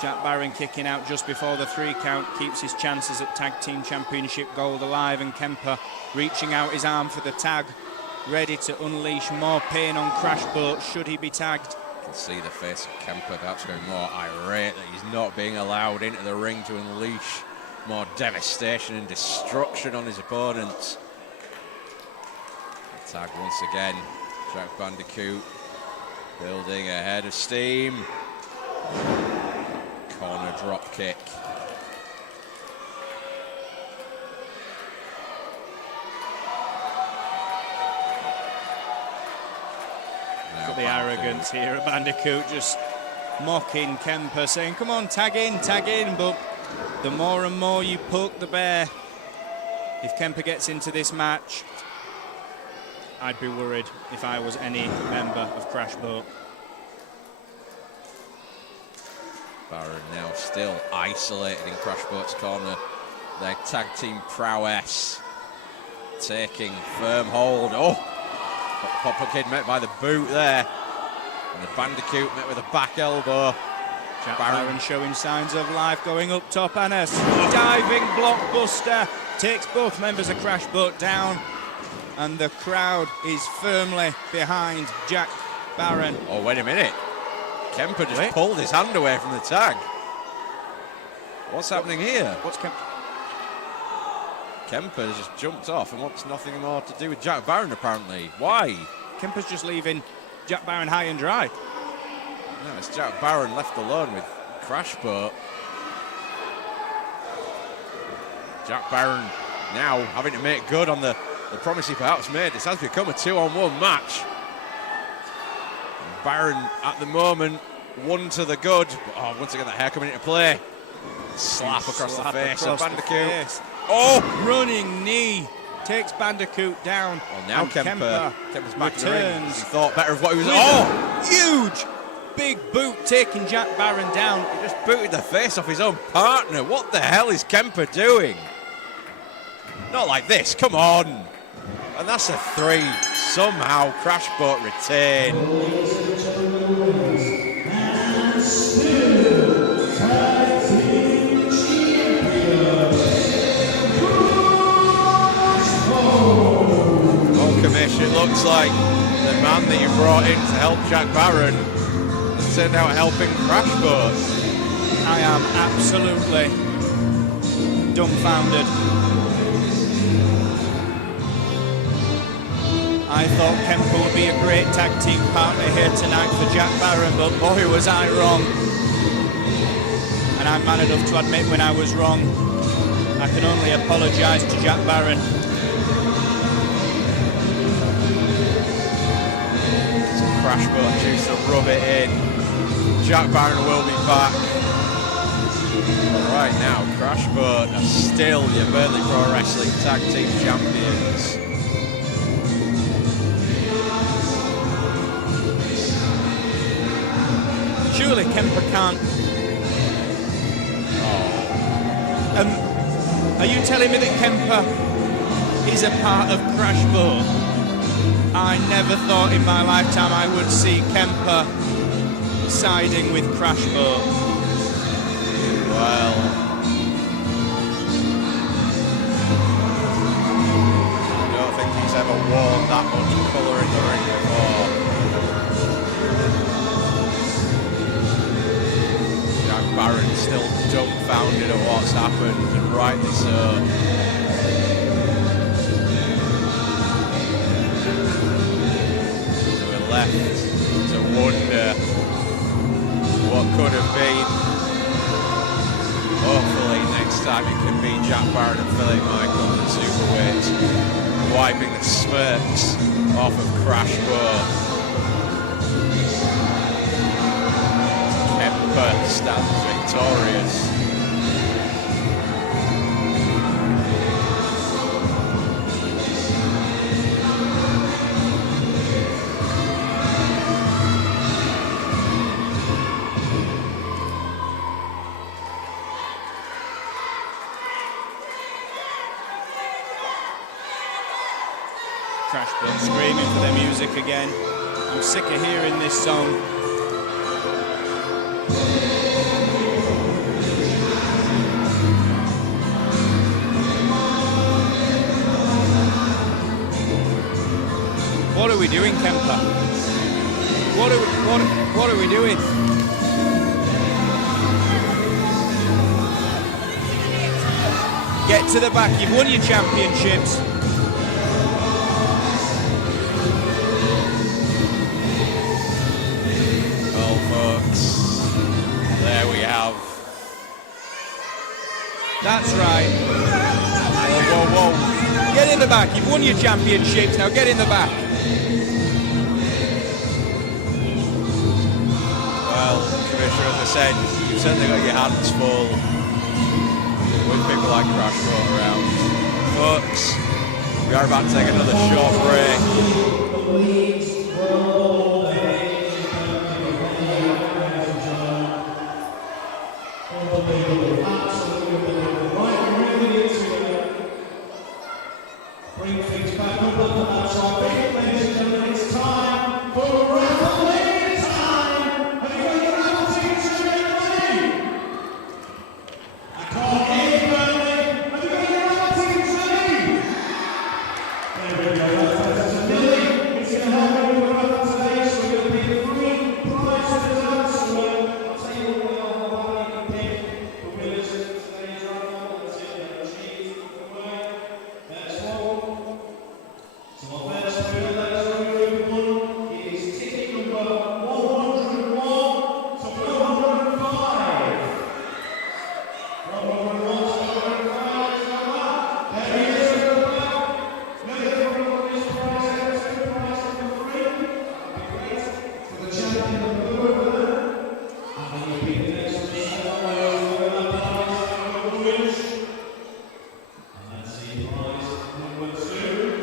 Jack Barron kicking out just before the 3 count keeps his chances at Tag Team Championship gold alive, and Kemper reaching out his arm for the tag, ready to unleash more pain on Crash Boat should he be tagged. You can see the face of Kemper perhaps going more irate that he's not being allowed into the ring to unleash more devastation and destruction on his opponents. The tag once again, Jack Bandicoot building a head of steam. Corner drop kick. But the arrogance here at Bandicoot, just mocking Kemper, saying, come on, tag in, but the more and more you poke the bear, if Kemper gets into this match, I'd be worried if I was any member of Crash Boat. Barron now still isolated in Crash Boat's corner. Their tag team prowess taking firm hold. Oh, Popper Kid met by the boot there. And the Bandicoot met with a back elbow. Jack Barron showing signs of life, going up top, and a diving blockbuster takes both members of Crash Boat down, and the crowd is firmly behind Jack Barron. Oh, wait a minute. Kemper just pulled his hand away from the tag. What's happening here? What's Kemper? Kemper just jumped off and wants nothing more to do with Jack Barron, apparently. Why? Kemper's just leaving Jack Barron high and dry. No, it's Jack Barron left alone with Crash Boat. Jack Barron now having to make good on the promise he perhaps made. This has become a 2-on-1 match. And Barron at the moment, one to the good. But, once again, that hair coming into play. Slap across the face of Bandicoot. Oh! Running knee takes Bandicoot down. Well, now Kemper's back returns. He thought better of what he was. Huge! Big boot taking Jack Barron down. He just booted the face off his own partner. What the hell is Kemper doing? Not like this, come on. And that's a 3. Somehow Crash Boat retain. Well, Commission, it looks like the man that you brought in to help Jack Barron has turned out helping Crash Boat. I am absolutely dumbfounded. I thought Kemper would be a great tag team partner here tonight for Jack Barron, but boy was I wrong. And I'm man enough to admit when I was wrong. I can only apologise to Jack Barron. Crash Boat choose to rub it in. Jack Barron will be back. Right now, Crash Boat are still your Burnley Pro Wrestling Tag Team Champions. Surely Kemper can't. Are you telling me that Kemper is a part of Crash Boat? I never thought in my lifetime I would see Kemper siding with Crash Boat. Well, I don't think he's ever worn that much colour in the ring before. Jack Barron still dumbfounded at what's happened, and rightly so. We're left to wonder what could have been. Hopefully next time it can be Jack Barron and Philip Michael at Superweight, wiping the smirks off of Crash Boat. Kemper stands victorious. Crash Boat screaming for their music again. I'm sick of hearing this song. What are we doing, Kemper? What are we doing? Get to the back. You've won your championships. Well, folks, there we have. That's right. Whoa, whoa, whoa. Get in the back. You've won your championships. Now get in the back. Commissioner, as I said, you've certainly got your hands full with people like Crash going around. Folks, we are about to take another short break. Bring things back up on that side. Ladies and gentlemen, it's time for referee time. Have you got your raffle tickets ready? I can't hear you, Burnley. Have you got your raffle tickets ready? There we go. That's a million. It's going to help you with the raffle today, so we're going to be free prize for the dance. So I'll tell you what we are, what you can pick for winners of today's raffle. Let's see if they're achieved. That's one. So our first winner, ladies and gentlemen, is ticket number 101 to 105. 101 to 105, there he is at the back. Ready for this prize, prize number 3. That'd be great. For the champion of the world, and then you'll be the next one to say hello to that prize, number 1. And that's the prize number 2.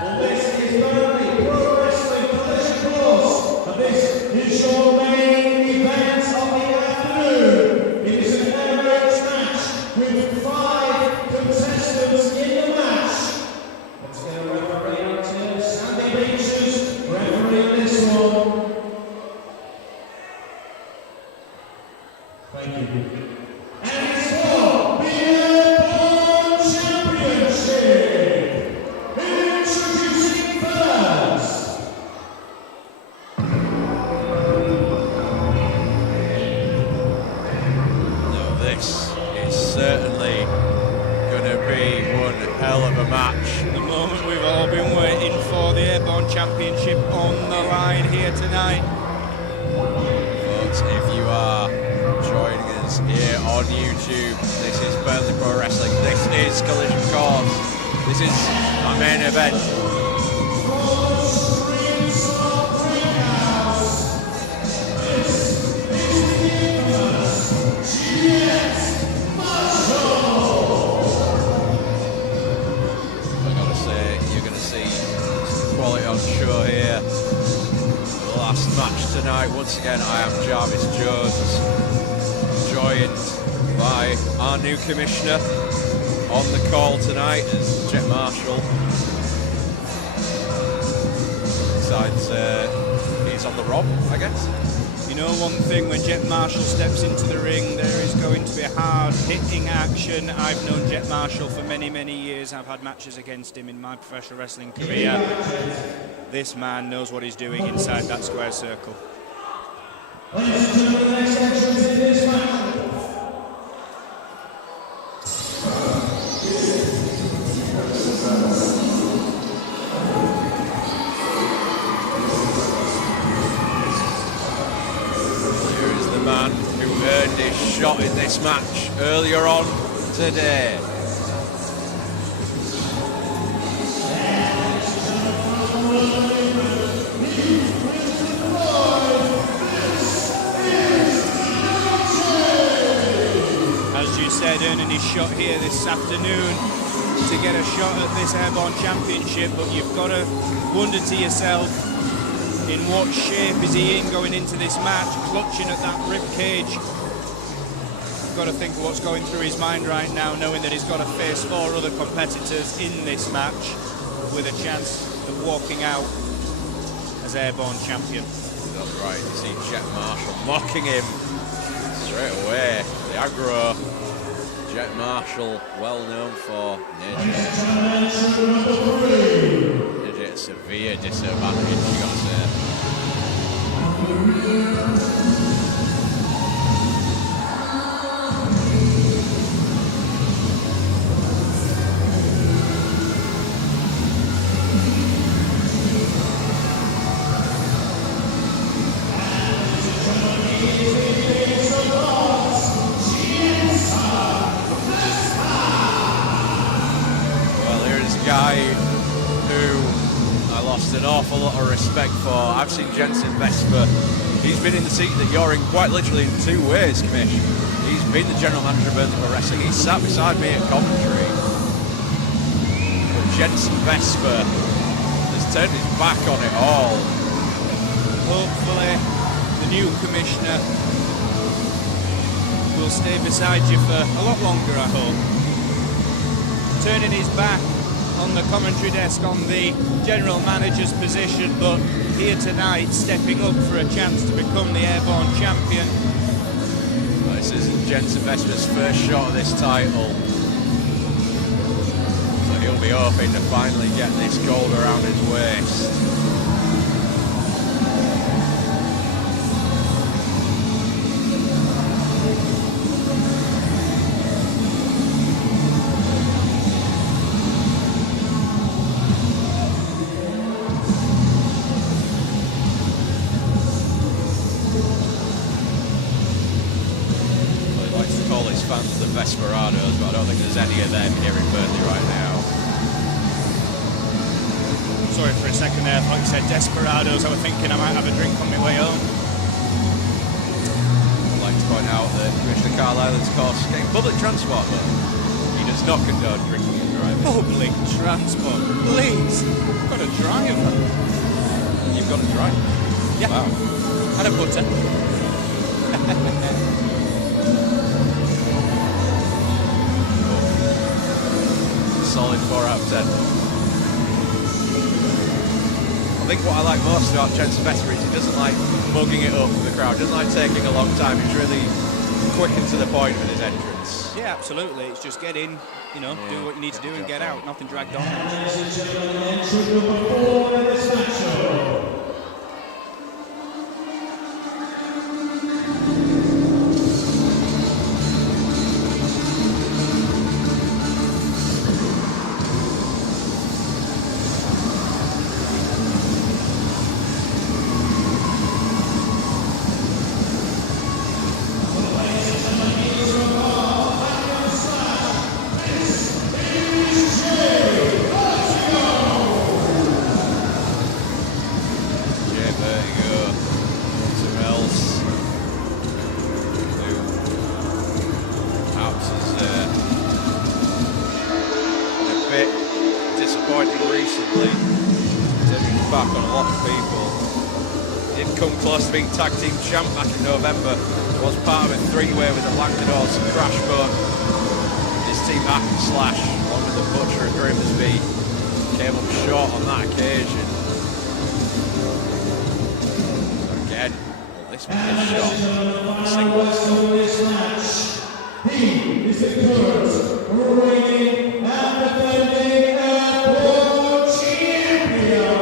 Well, this is BPW Wrestling Collision Course, and this is your main event of the afternoon. It is an average match with 5 contestants in the match. Let's get a referee out here. Sandy Beaches, referee this one. Thank you. And it's for the Airborne Championship. Introducing first. Now this is certainly going to be one hell of a match. The moment we've all been waiting for, the Airborne Championship on the line here tonight. Folks, if you are joining us here on YouTube, this is Burnley Pro Wrestling, this is Collision Course, this is our main event. I gotta say, you're gonna see quality on show here. The last match tonight, once again, I am Jarvis Jones, joined by our new commissioner on the call tonight as Jet Marshall. Besides, he's on the rob, I guess. You know one thing, when Jet Marshall steps into the ring, there is going to be hard-hitting action. I've known Jet Marshall for many, many years. I've had matches against him in my professional wrestling career. This man knows what he's doing inside that square circle. Ladies and gentlemen, the next entrant in this match. Here is the man who earned his shot in this match earlier on today. his shot here this afternoon to get a shot at this Airborne Championship, but you've got to wonder to yourself, in what shape is he in going into this match, clutching at that rib cage. You've got to think of what's going through his mind right now, knowing that he's got to face 4 other competitors in this match with a chance of walking out as Airborne champion. That's right, you see Jet Marshall mocking him straight away. The aggro. Jet Marshall, well known for Nidget, severe disadvantage, you got to say. An awful lot of respect for. I've seen Jensen Vesper. He's been in the seat that you're in quite literally in 2 ways, Commish. He's been the general manager of Burnley Wrestling. He sat beside me at commentary. But Jensen Vesper has turned his back on it all. Hopefully, the new commissioner will stay beside you for a lot longer, I hope. Turning his back on the commentary desk on the general manager's position, but here tonight stepping up for a chance to become the Airborne champion. Well, this isn't Jensen Vesper's first shot of this title, so he'll be hoping to finally get this gold around his waist. Desperados, but I don't think there's any of them here in Burnley right now. Sorry for a second there, I thought you said Desperados. I was thinking I might have a drink on my way home. I'd like to point out that Commissioner Carlisle's course getting public transport, but he does not condone drinking and driving. Public transport, please. I've got a driver. You've got a driver? Yeah. Wow. And a butter. Solid 4 out of 10. I think what I like most about Jensen Vesper is he doesn't like mugging it up for the crowd, doesn't like taking a long time. He's really quick and to the point with his entrance. Yeah, absolutely. It's just get in, you know, do what you need to do and get out. Nothing dragged on. Being tag team champ back in November, was part of a 3-way with the Lancados and Crashbone. His team Slash, along with the Butcher and Grimsby, came up short on that occasion. So again, this shot, singles goal. He is the current reigning and defending Airborne champion.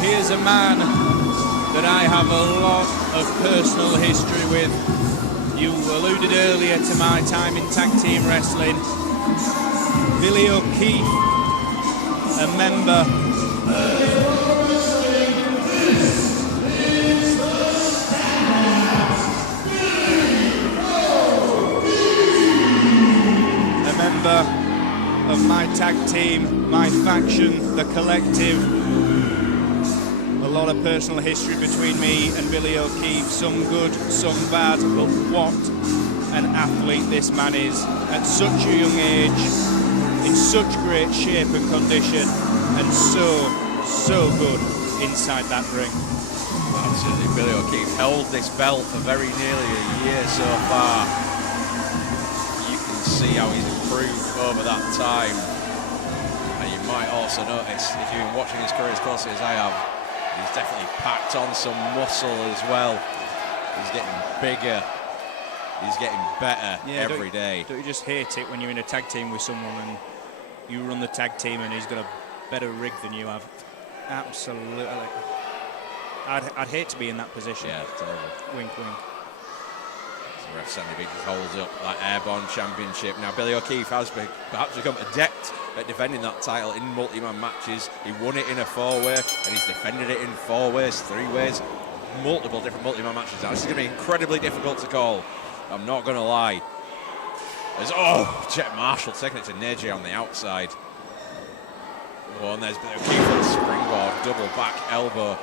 Here's a man that I have a lot of personal history with. You alluded earlier to my time in tag team wrestling. Billy O'Keefe, a member team, my faction, the collective. A lot of personal history between me and Billy O'Keefe, some good, some bad, but what an athlete this man is at such a young age, in such great shape and condition, and so good inside that ring. Absolutely, Billy O'Keefe held this belt for very nearly a year so far. You can see how he's improved over that time. And you might also notice, if you've been watching his career as closely as I have, he's definitely packed on some muscle as well. He's getting bigger. He's getting better every day. Don't you just hate it when you're in a tag team with someone and you run the tag team and he's got a better rig than you have? Absolutely. I'd hate to be in that position. Yeah, totally. Wink, wink. So ref Sandy Beach holds up that Airborne Championship. Now, Billy O'Keefe has perhaps become adept at defending that title in multi-man matches. He won it in a 4-way, and he's defended it in 4 ways, 3 ways, multiple different multi-man matches. Now, this is going to be incredibly difficult to call. I'm not going to lie. There's, Jet Marshall taking it to Neji on the outside. Oh, and there's Billy O'Keefe on the springboard, double back elbow.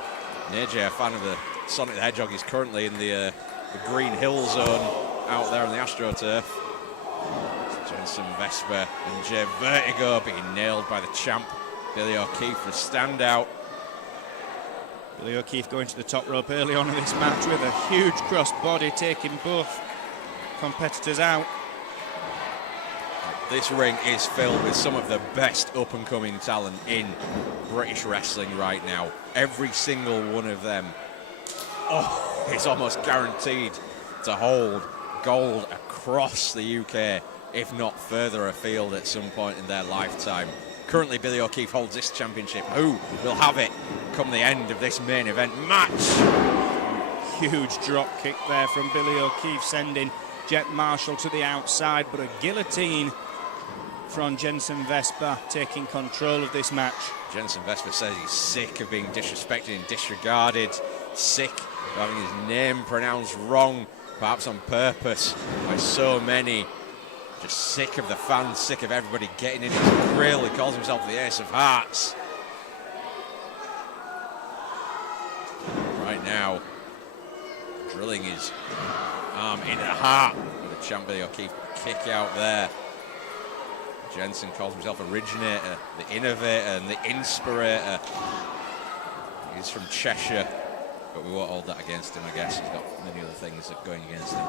Neji, a fan of the Sonic the Hedgehog, is currently in the Green Hill zone out there on the AstroTurf. Jensen Vesper and Jay Vertigo being nailed by the champ, Billy O'Keefe, for a standout. Billy O'Keefe going to the top rope early on in this match with a huge crossbody, taking both competitors out. This ring is filled with some of the best up-and-coming talent in British wrestling right now. Every single one of them is almost guaranteed to hold gold across the UK, if not further afield at some point in their lifetime. Currently, Billy O'Keefe holds this championship. Who will have it come the end of this main event match? Huge drop kick there from Billy O'Keefe, sending Jet Marshall to the outside, but a guillotine from Jensen Vesper taking control of this match. Jensen Vesper says he's sick of being disrespected and disregarded, sick of having his name pronounced wrong, perhaps on purpose, by so many. Just sick of the fans, sick of everybody getting in his grill. He calls himself the Ace of Hearts. Right now, drilling his arm into the heart with the champ Billy O'Keefe kick out there. Jensen calls himself originator, the innovator, and the inspirator. He's from Cheshire, but we won't hold that against him, I guess. He's got many other things that are going against him.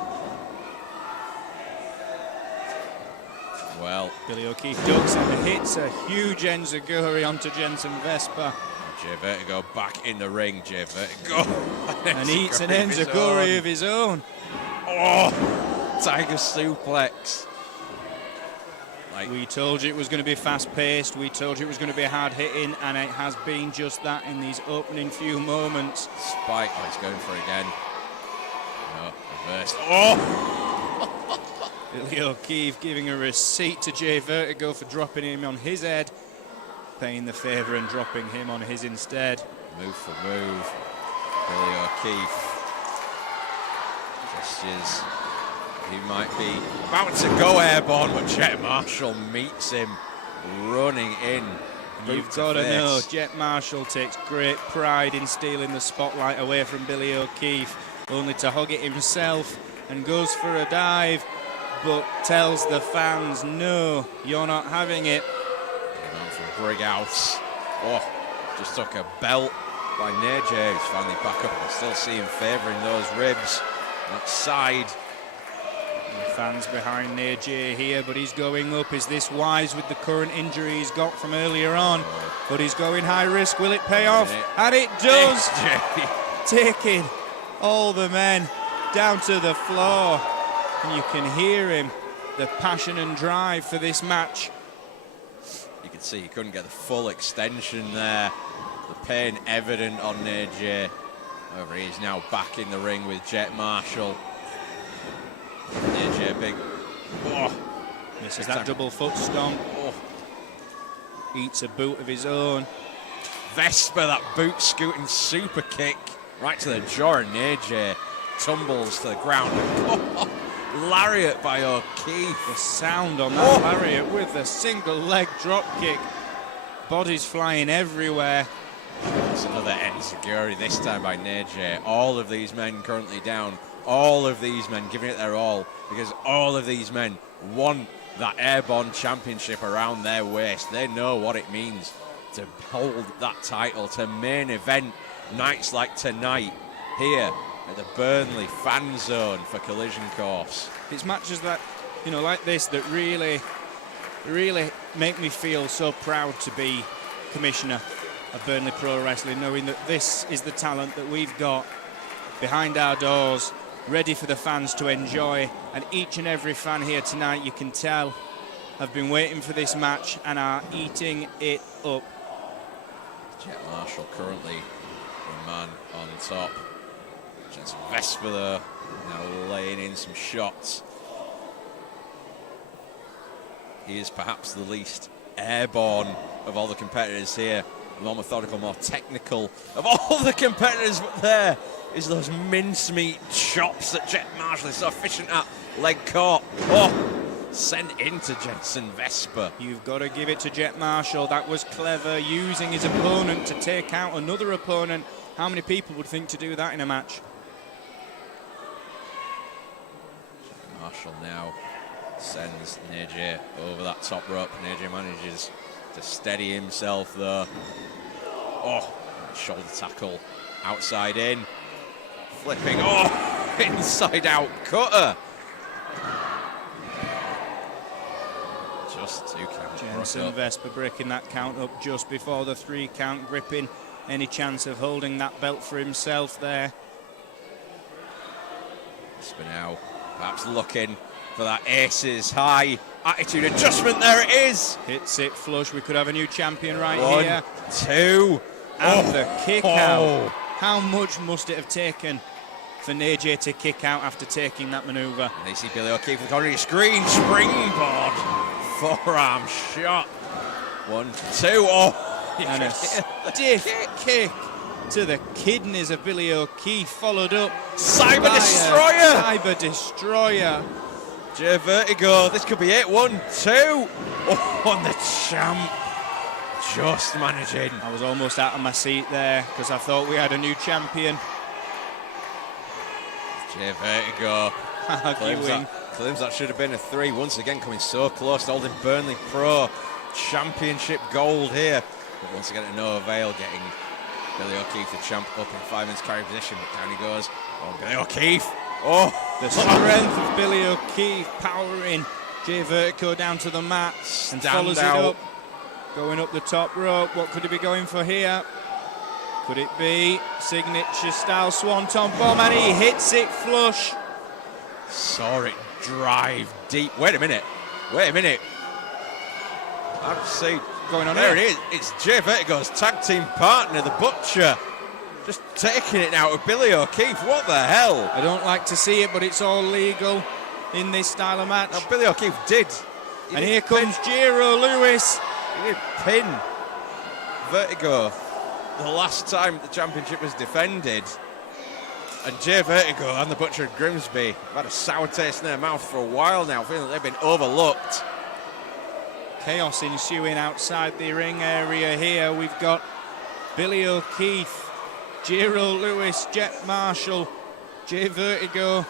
Well, Billy O'Keefe ducks and hits a huge enziguri onto Jensen Vesper. Jay Vertigo back in the ring. Jay Vertigo. And eats an enziguri of his own. Oh, Tiger suplex. We told you it was going to be fast-paced, we told you it was going to be hard-hitting, and it has been just that in these opening few moments. Spike, he's going for it again. No, reversed. Oh! Billy O'Keefe giving a receipt to Jay Vertigo for dropping him on his head, paying the favour and dropping him on his instead. Move for move. Billy O'Keefe. Gestures. He might be about to go airborne, but Jet Marshall meets him running in. You've got to know, Jet Marshall takes great pride in stealing the spotlight away from Billy O'Keefe, only to hog it himself and goes for a dive, but tells the fans, no, you're not having it. Going from Brighouse. Oh, just took a belt by Neji, who's finally back up. I still see him favouring those ribs. That side. Fans behind Neji here, but he's going up. Is this wise with the current injury he's got from earlier on? But he's going high risk. Will it pay off? And it does. Taking all the men down to the floor. And you can hear him, the passion and drive for this match. You can see he couldn't get the full extension there. The pain evident on Neji. However, he is now back in the ring with Jet Marshall. Neji, big. Oh, misses that double foot stomp. Oh. Eats a boot of his own. Vesper, that boot scooting super kick right to the jaw of Neji. Tumbles to the ground. Oh, lariat by O'Keefe. The sound on that lariat with a single leg drop kick. bodies flying everywhere. It's another enziguri, this time by Neje. All of these men currently down. All of these men giving it their all, because all of these men want that Airborne championship around their waist. They know what it means to hold that title, to main event nights like tonight here at the Burnley fan zone for Collision Course. It's matches that, you know, like this that really make me feel so proud to be commissioner of Burnley Pro Wrestling, knowing that this is the talent that we've got behind our doors, ready for the fans to enjoy. And each and every fan here tonight, you can tell, have been waiting for this match and are eating it up. Jet Marshall currently the man on top. Jensen Vesper though, now laying in some shots. He is perhaps the least airborne of all the competitors here. More methodical, more technical of all the competitors, but there is those mincemeat chops that Jet Marshall is so efficient at. Leg caught. Oh, sent into Jensen Vesper. You've got to give it to Jet Marshall. That was clever, using his opponent to take out another opponent. How many people would think to do that in a match? Jet Marshall now sends Neje over that top rope. Neje manages to steady himself though. Oh, shoulder tackle, outside in, flipping, oh, inside out cutter. Just 2 count. Jensen Vesper breaking that count up just before the 3 count, gripping any chance of holding that belt for himself there. Vesper now perhaps looking for that aces high attitude adjustment. There it is. Hits it flush. We could have a new champion right 1, here. 2. And the kick out. How much must it have taken for Neje to kick out after taking that manoeuvre? And they see Billy O'Keefe in the corner of your screen. Springboard. Forearm shot. 1, 2. Oh. And a stiff kick to the kidneys of Billy O'Keefe, followed up Cyber Destroyer. Cyber Destroyer. J Vertigo, this could be it. 1, 2. Oh, and the champ just managing. I was almost out of my seat there because I thought we had a new champion. J Vertigo claims that should have been a 3. Once again, coming so close to holding Burnley Pro Championship gold here. But once again, to no avail, getting Billy O'Keefe, the champ, up in 5 minutes carry position. But down he goes. Oh, Billy O'Keefe. Oh, the strength of Billy O'Keefe powering J Vertigo down to the mat and follows it up, going up the top rope. What could he be going for here? Could it be signature style swanton bomb? And he hits it flush. Saw it drive deep. Wait a minute. I've seen going on there. Here. It is. It's J Vertigo's tag team partner, the Butcher. Just taking it now with Billy O'Keefe. What the hell? I don't like to see it, but it's all legal in this style of match. Now, Billy O'Keefe did. And here comes Jiro Lewis. He did pin Vertigo the last time the championship was defended. And J Vertigo and the Butcher of Grimsby have had a sour taste in their mouth for a while now, feeling that they've been overlooked. Chaos ensuing outside the ring area here. We've got Billy O'Keefe, Jiro Lewis, Jet Marshall, J Vertigo.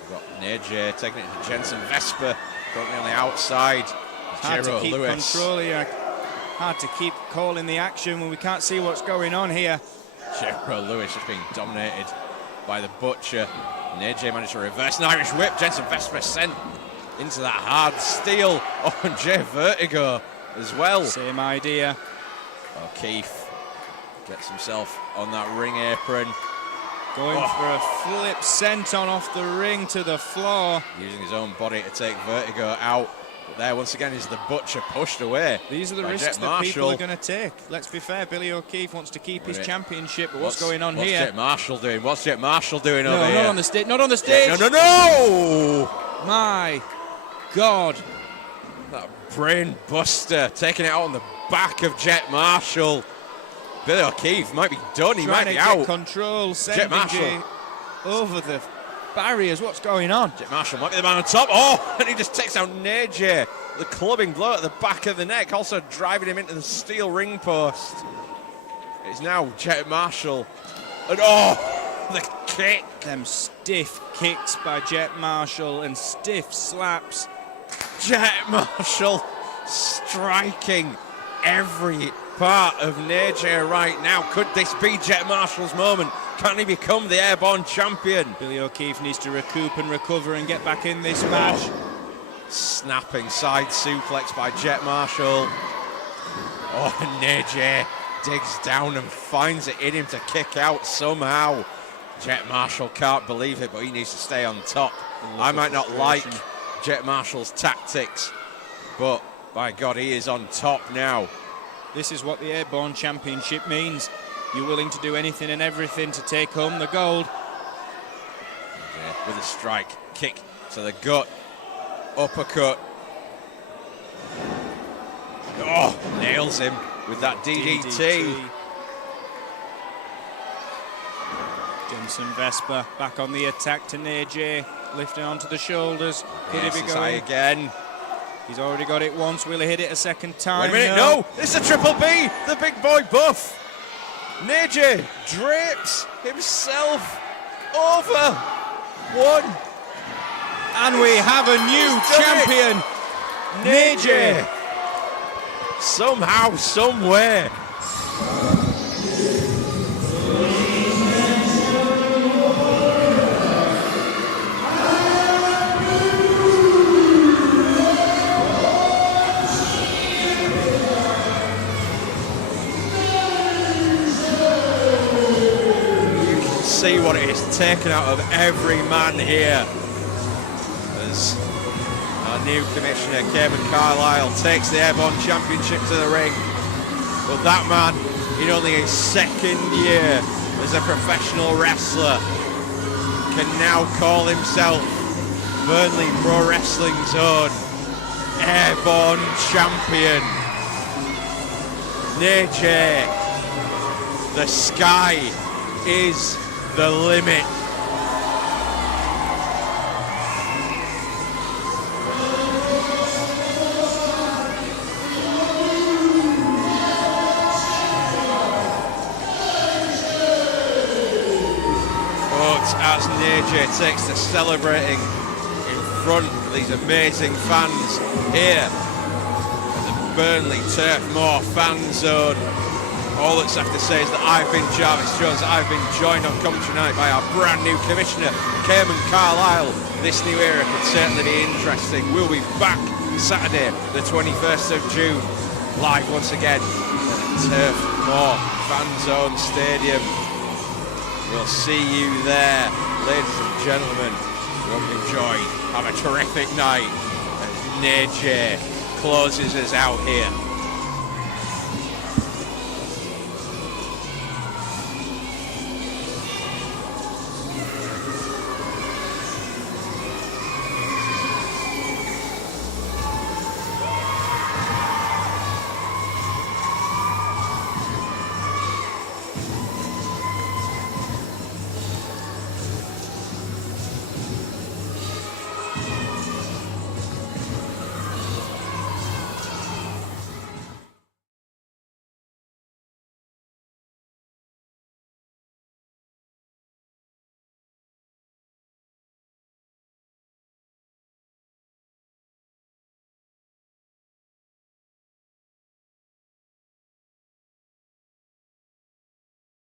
We've got Neje taking it to Jensen Vesper, currently on the outside. Hard Jiro to keep Lewis. control here. Hard to keep calling the action when we can't see what's going on here. Jiro Lewis just being dominated by the Butcher. Neje managed to reverse an Irish whip. Jensen Vesper sent into that hard steel. Oh, and J Vertigo as well. Same idea. O'Keefe gets himself on that ring apron. Going for a flip senton off the ring to the floor. Using his own body to take Vertigo out. But there, once again, is the Butcher pushed away. These are the risks that people are going to take. Let's be fair, Billy O'Keefe wants to keep his championship, but what's going on here? What's Jet Marshall doing? What's Jet Marshall doing over here? Not on the stage. Not on the stage. No! My God. That brain buster taking it out on the back of Jet Marshall. Billy O'Keefe might be done. He might be out. Control. Jet Marshall over the barriers. What's going on? Jet Marshall might be the man on top. Oh, and he just takes out Neje. The clubbing blow at the back of the neck, also driving him into the steel ring post. It's now Jet Marshall. And oh, the kick. Them stiff kicks by Jet Marshall and stiff slaps. Jet Marshall striking every part of Neje right now. Could this be Jet Marshall's moment? Can he become the Airborne champion? Billy O'Keefe needs to recoup and recover and get back in this match. Snapping side suplex by Jet Marshall. Oh, Neje digs down and finds it in him to kick out somehow. Jet Marshall can't believe it, but he needs to stay on top. I might not like Jet Marshall's tactics, but by God, he is on top now. This is what the Airborne Championship means. You're willing to do anything and everything to take home the gold. With a strike, kick to the gut, uppercut. Oh, nails him with that DDT. Jensen Vesper back on the attack to Neje, lifting onto the shoulders. Could he be It's going high again? He's already got it once. Will he hit it a second time? Wait a minute, no! It's a triple B, the big boy buff. Neje drapes himself over one. And we have a new champion, Neje. Somehow, somewhere. See what it is taken out of every man here as our new commissioner, Kevin Carlisle, takes the Airborne Championship to the ring. But that man, in only his second year as a professional wrestler, can now call himself Burnley Pro Wrestling's own Airborne Champion. Neje, the sky is the limit. But as Neje takes to celebrating in front of these amazing fans here at the Burnley Turf Moor fan zone, all that's left to say is that I've been Jarvis Jones. I've been joined on commentary night by our brand new commissioner, Kevin Carlisle. This new era could certainly be interesting. We'll be back Saturday, the 21st of June, live once again at Turf Moor Fan Zone Stadium. We'll see you there, ladies and gentlemen. We hope you enjoy. Have a terrific night as Neje closes us out here.